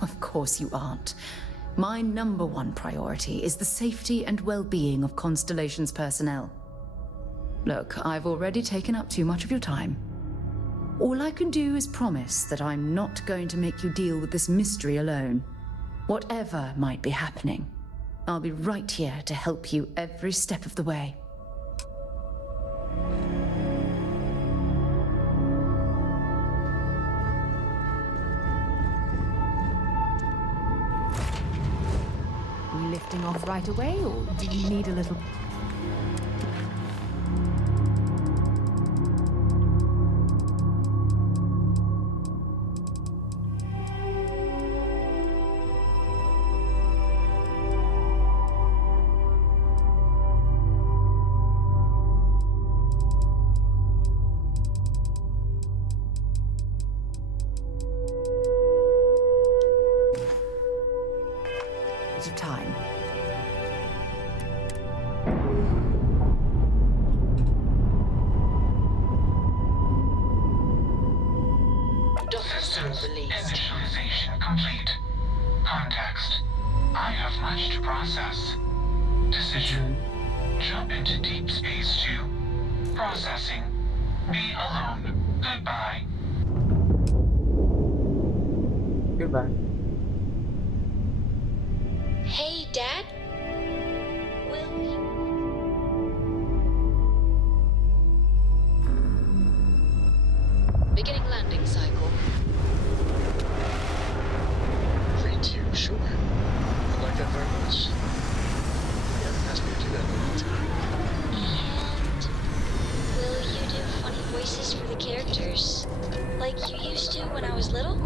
Of course you aren't. My #1 priority is the safety and well-being of Constellation's personnel. Look, I've already taken up too much of your time. All I can do is promise that I'm not going to make you deal with this mystery alone. Whatever might be happening, I'll be right here to help you every step of the way. Lifting off right away, or do you need a little... bit of time? Systems initialization complete. Context. I have much to process. Decision. Jump into deep space to processing. Be alone. Goodbye. Goodbye. Hey, Dad? Will you... Beginning landing cycle. Free to, sure. I like that very much. You haven't asked me to do that in a long time. And will you do funny voices for the characters? Like you used to when I was little?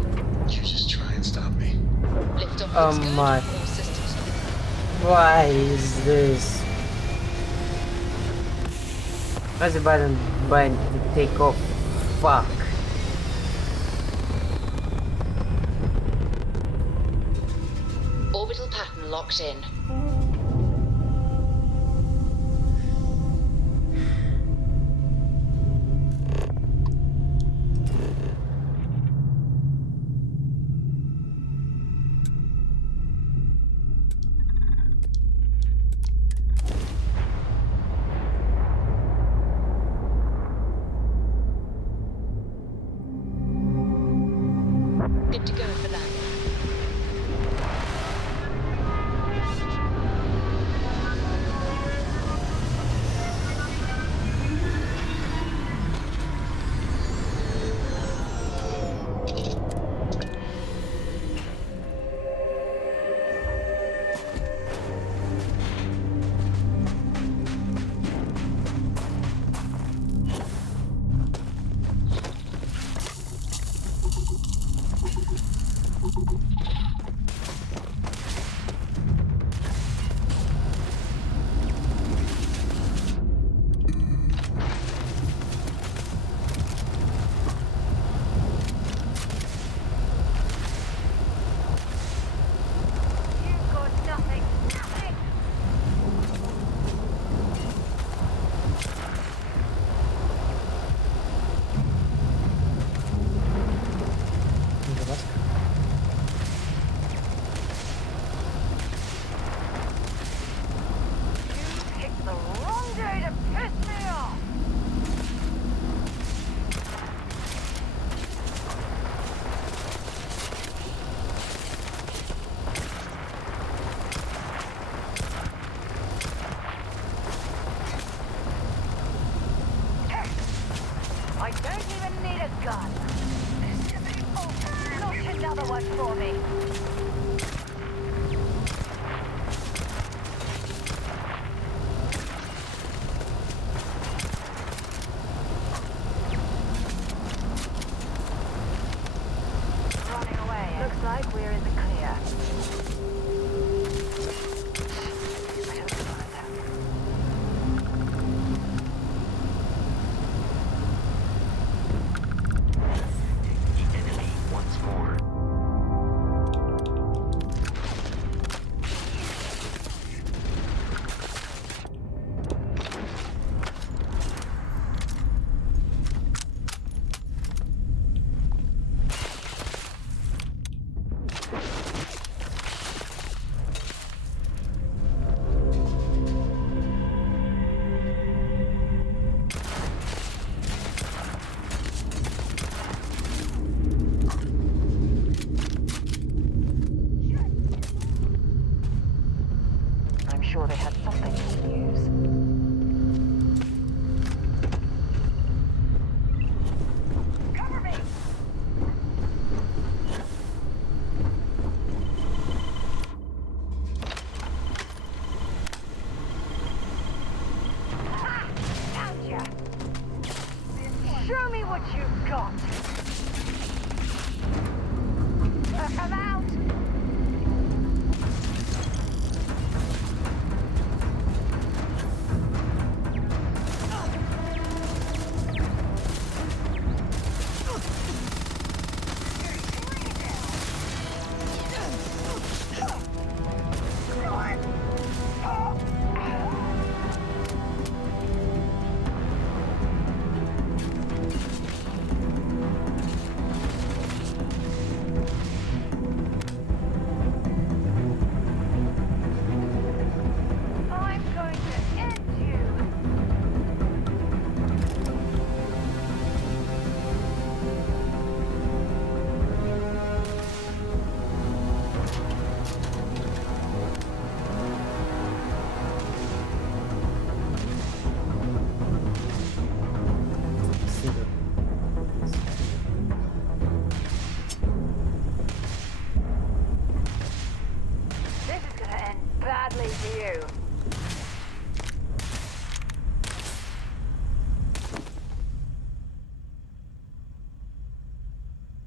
You just try and stop me. Liftoff Oh looks good. my. All systems go. Why is this? Press the button to take off. Fuck. Orbital pattern locked in. Good to go for landing. I don't even need a gun. Not another one for me. Running away. Looks like we're in the clear. I don't find that. Enemy once more. I'm sure they had something to use. Cover me! Ha! Found ya! Show me what you've got! Come out!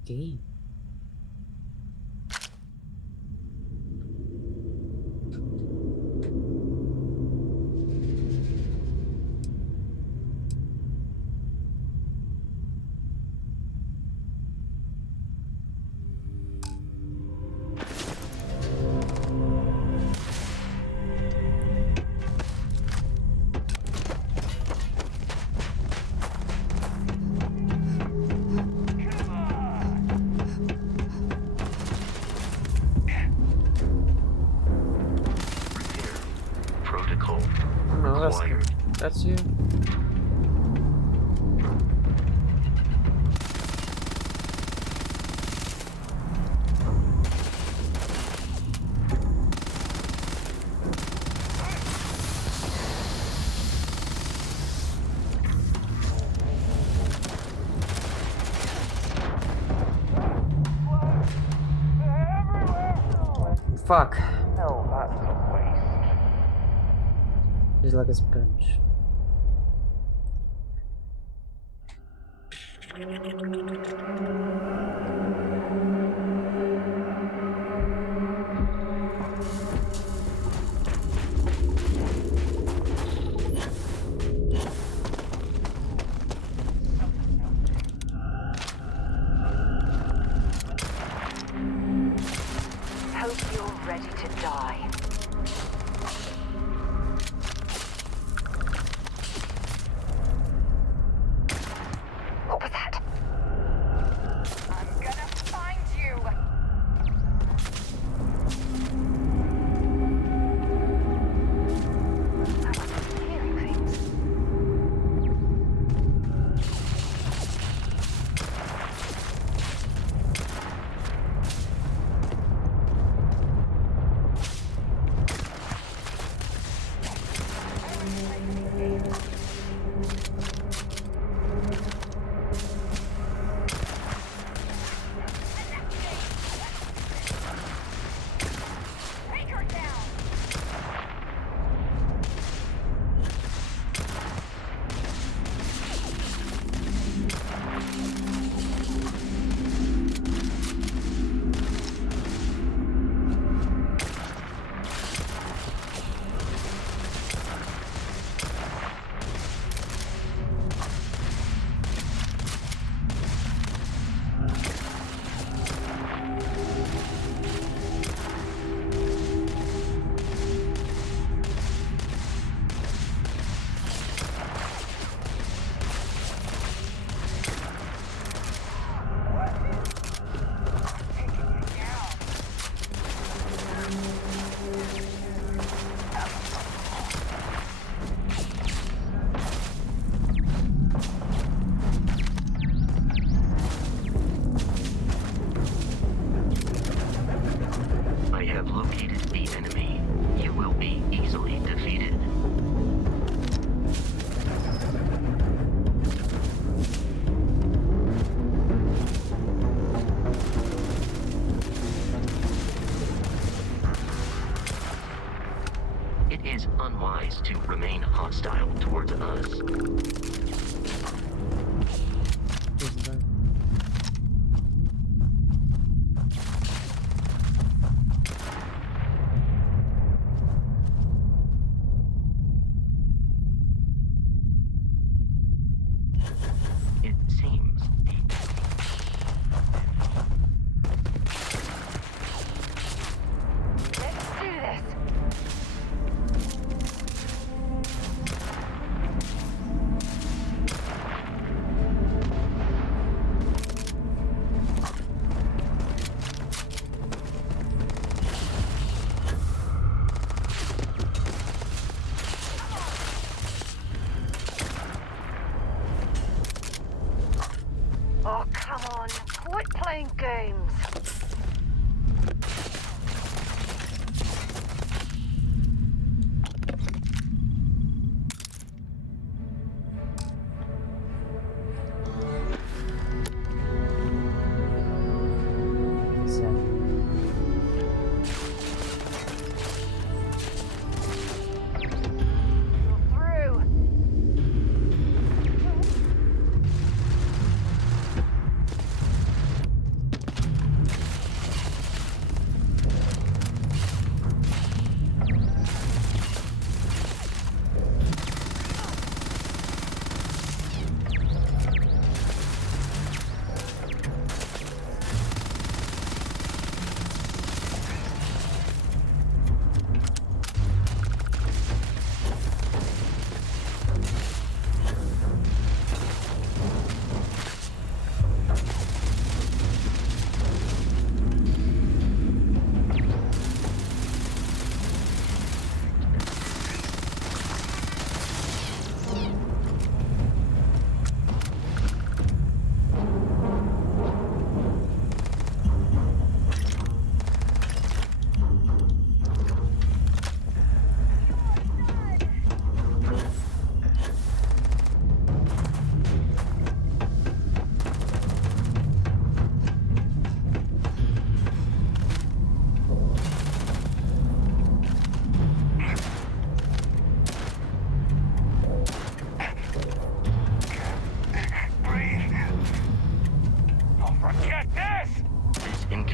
game. Protocol No, required. that's you. Fuck. Hell, that's a waste. He's like a sponge. Hope you're ready to die. What was that? I'm gonna find you! I must be hearing things. Take her down! I have located the enemy. You will be easily defeated. It is unwise to remain hostile towards us. It seems Let's do this! Oh, come on. Quit playing games. Through.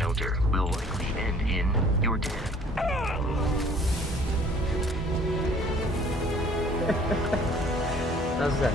encounter will likely end in your death. How's that?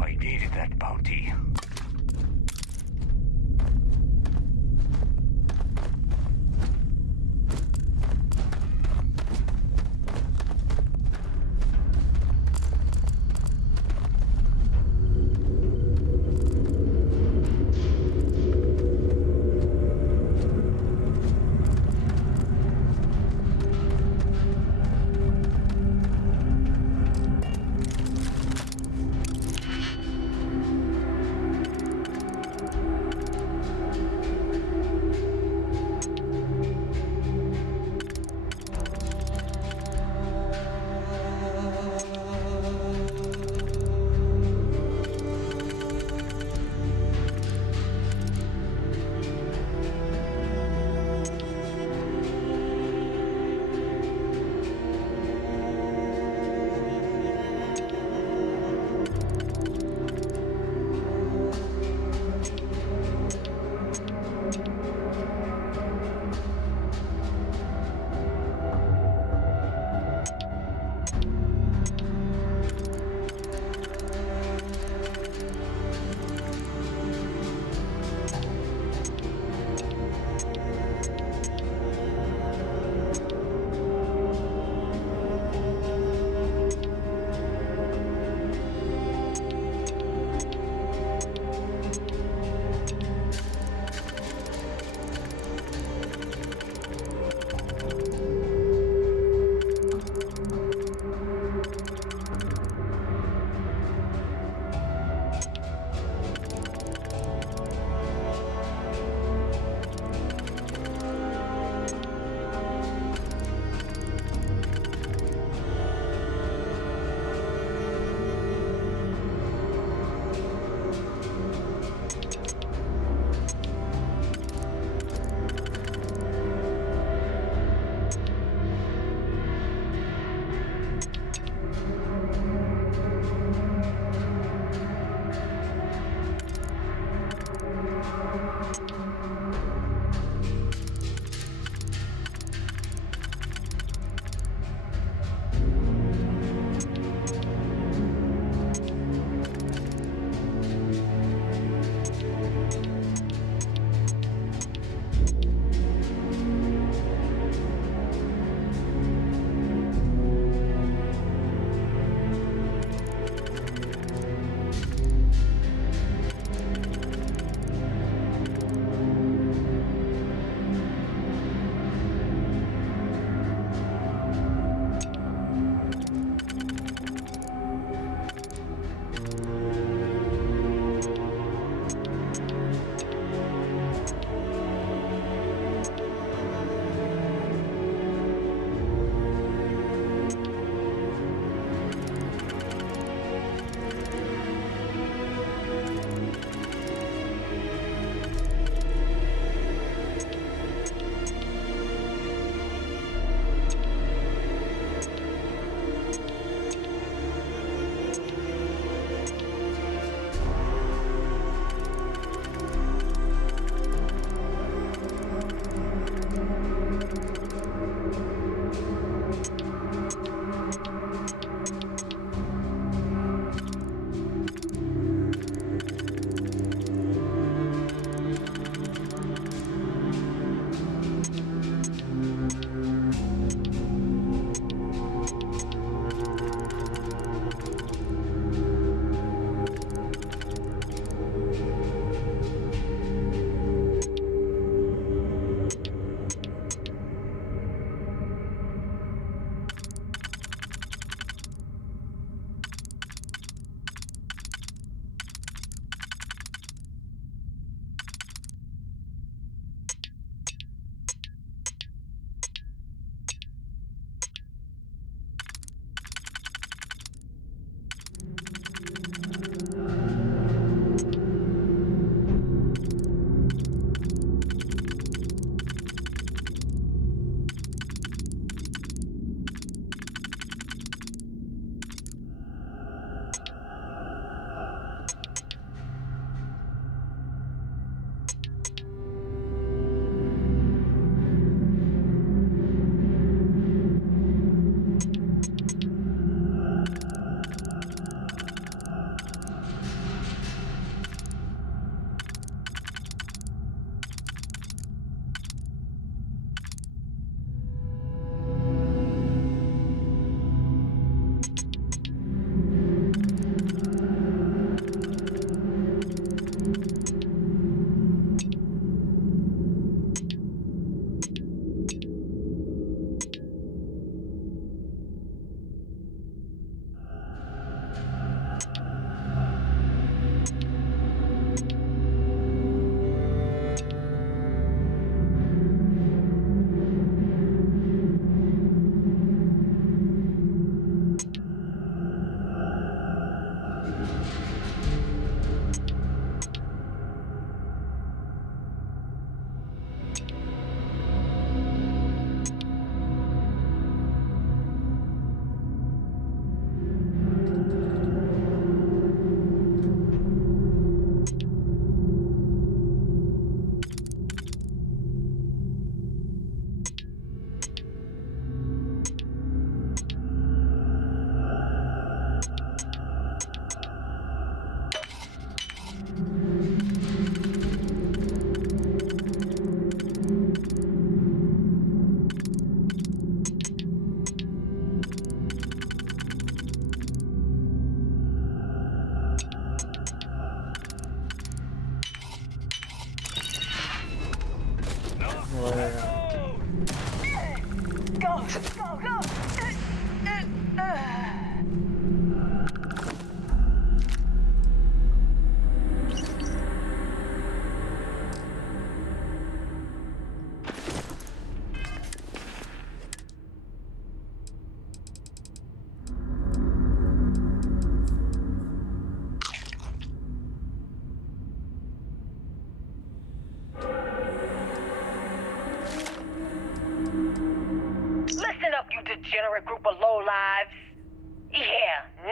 I needed that bounty.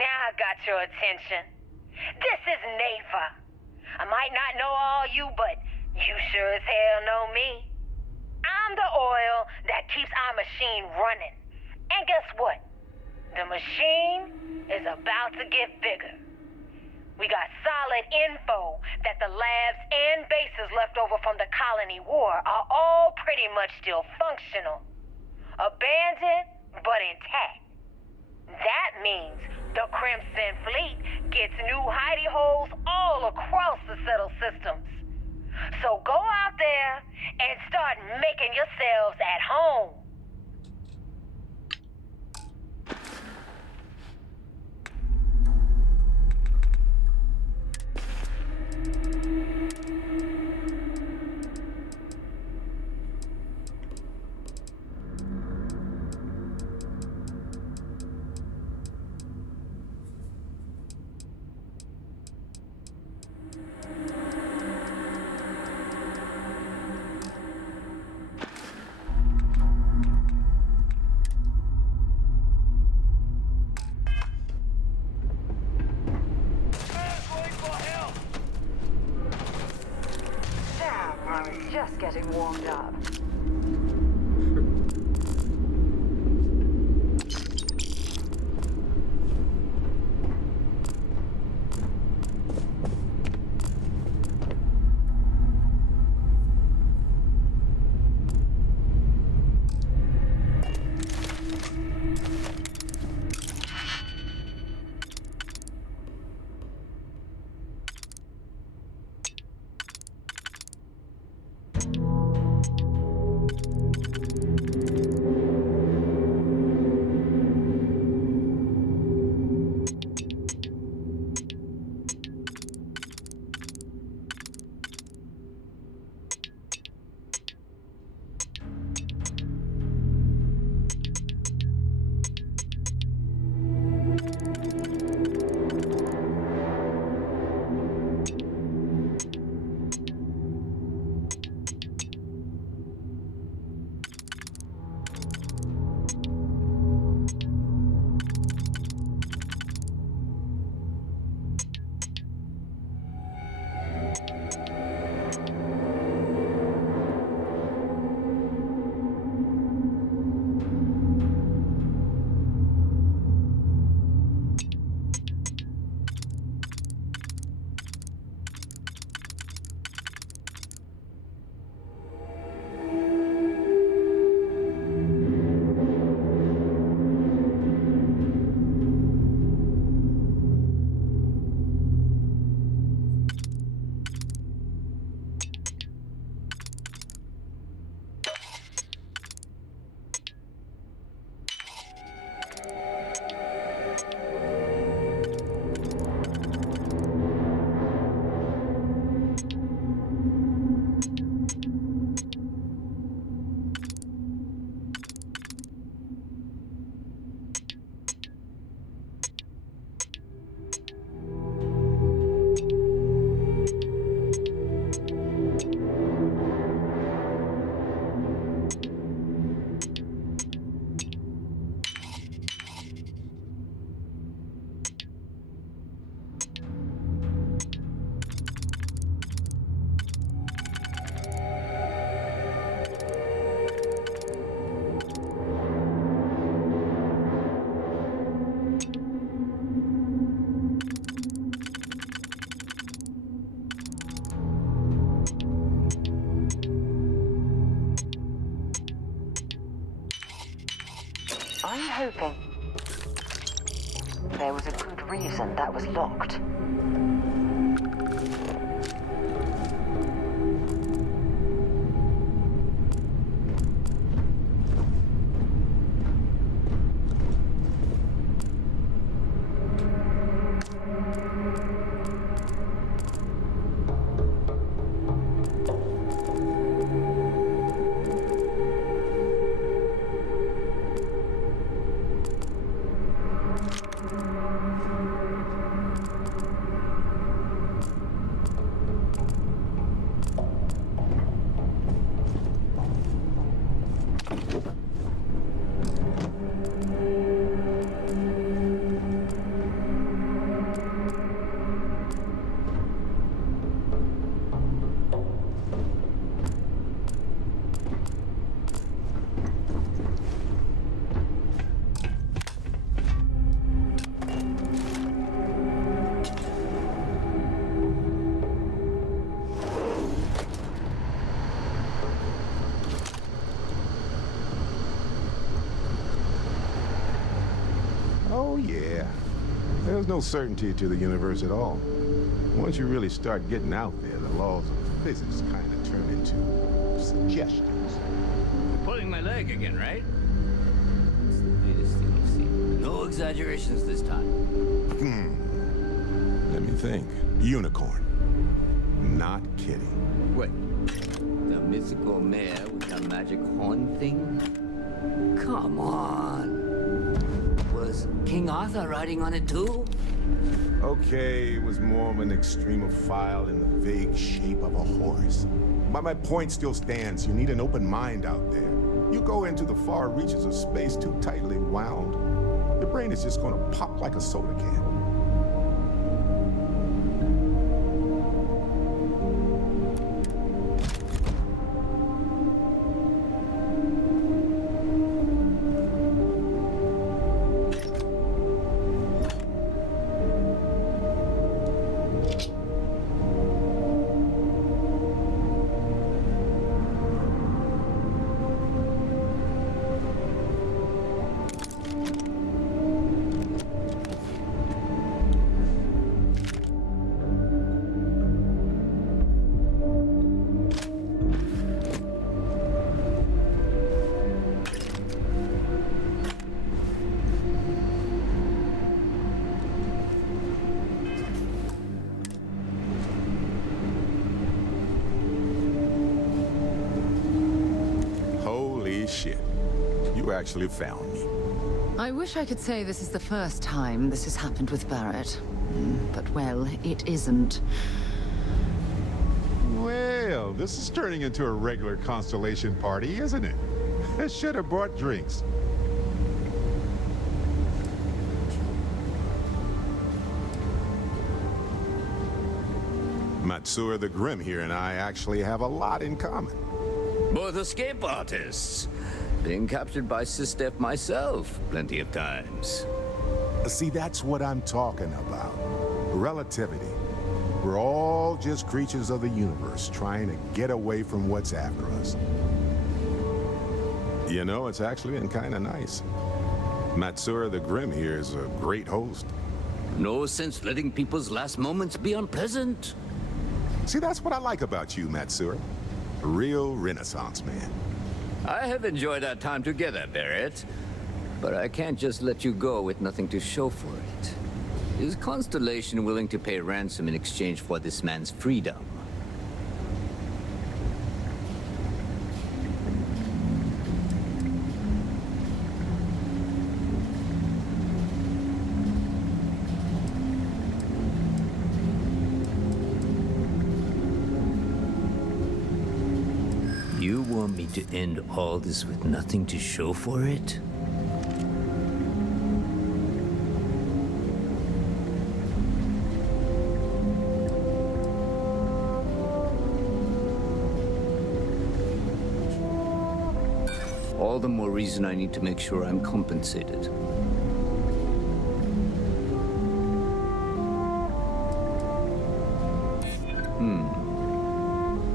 Now I got your attention. This is Neva. I might not know all you, but you sure as hell know me. I'm the oil that keeps our machine running. And guess what? The machine is about to get bigger. We got solid info that the labs and bases left over from the colony war are all pretty much still functional. Abandoned, but intact. That means the Crimson Fleet gets new hidey holes all across the settled systems. So go out there and start making yourselves at home. Just getting warmed up. I'm hoping there was a good reason that was locked. There's no certainty to the universe at all. Once you really start getting out there, the laws of physics kind of turn into suggestions. Pulling my leg again, right? It's the weirdest thing I've seen. No exaggerations this time. Let me think. Unicorn. Not kidding. What? The mythical mare with the magic horn thing? Come on. Was King Arthur riding on it too? Okay, it was more of an extremophile in the vague shape of a horse. But my point still stands. You need an open mind out there. You go into the far reaches of space too tightly wound, your brain is just gonna pop like a soda can. Shit. You actually found me. I wish I could say this is the first time this has happened with Barrett. But, well, it isn't. Well, this is turning into a regular Constellation party, isn't it? I should have brought drinks. Matsura the Grim here and I actually have a lot in common. Both escape artists. Being captured by Sistef myself plenty of times. See, that's what I'm talking about. Relativity. We're all just creatures of the universe trying to get away from what's after us. You know, it's actually been kind of nice. Matsura the Grim here is a great host. No sense letting people's last moments be unpleasant. See, that's what I like about you, Matsura. A real Renaissance man. I have enjoyed our time together, Barrett. But I can't just let you go with nothing to show for it. Is Constellation willing to pay ransom in exchange for this man's freedom? You want me to end all this with nothing to show for it? All the more reason I need to make sure I'm compensated.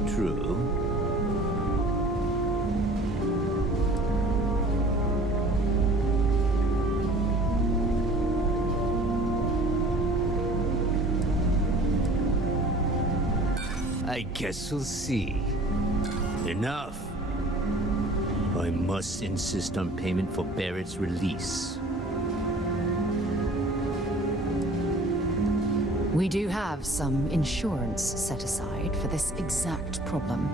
True. I guess we'll see. Enough. I must insist on payment for Barrett's release. We do have some insurance set aside for this exact problem.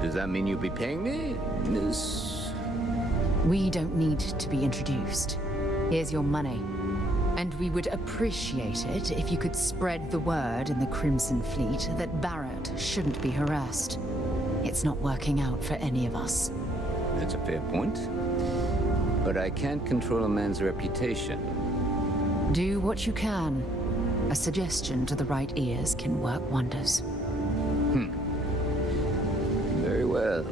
Does that mean you'll be paying me, Miss? We don't need to be introduced. Here's your money. And we would appreciate it if you could spread the word in the Crimson Fleet that Barrett shouldn't be harassed. It's not working out for any of us. That's a fair point. But I can't control a man's reputation. Do what you can. A suggestion to the right ears can work wonders. Very well.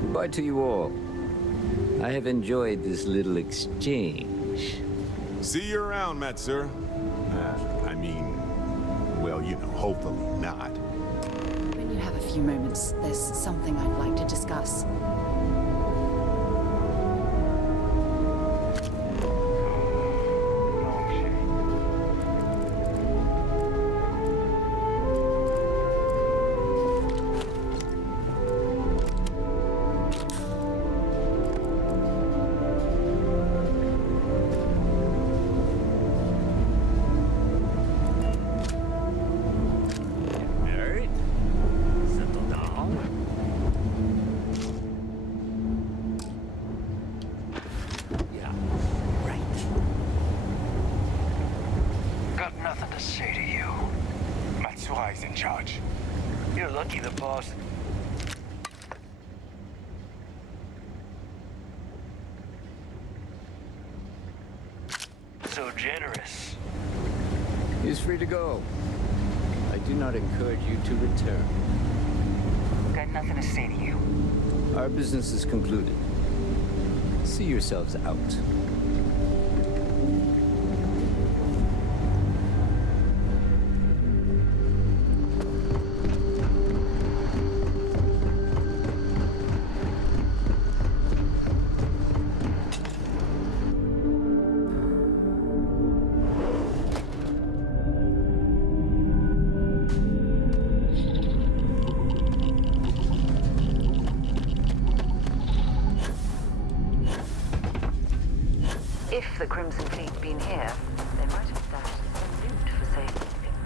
Goodbye to you all. I have enjoyed this little exchange. See you around, Matsura. I mean, well, you know, hopefully not. When you have a few moments, there's something I'd like to discuss. guy's in charge. You're lucky the boss... so generous. He's free to go. I do not encourage you to return. Got nothing to say to you. Our business is concluded. See yourselves out. If the Crimson Fleet'd been here, they might have stashed some loot for safekeeping.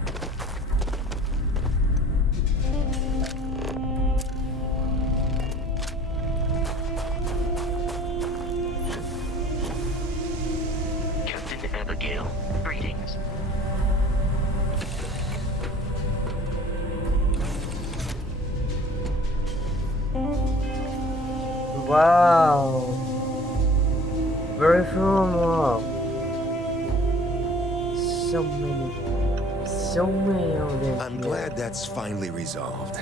Captain Abigail, greetings. Wow. Very formal. So many of them. I'm glad that's finally resolved.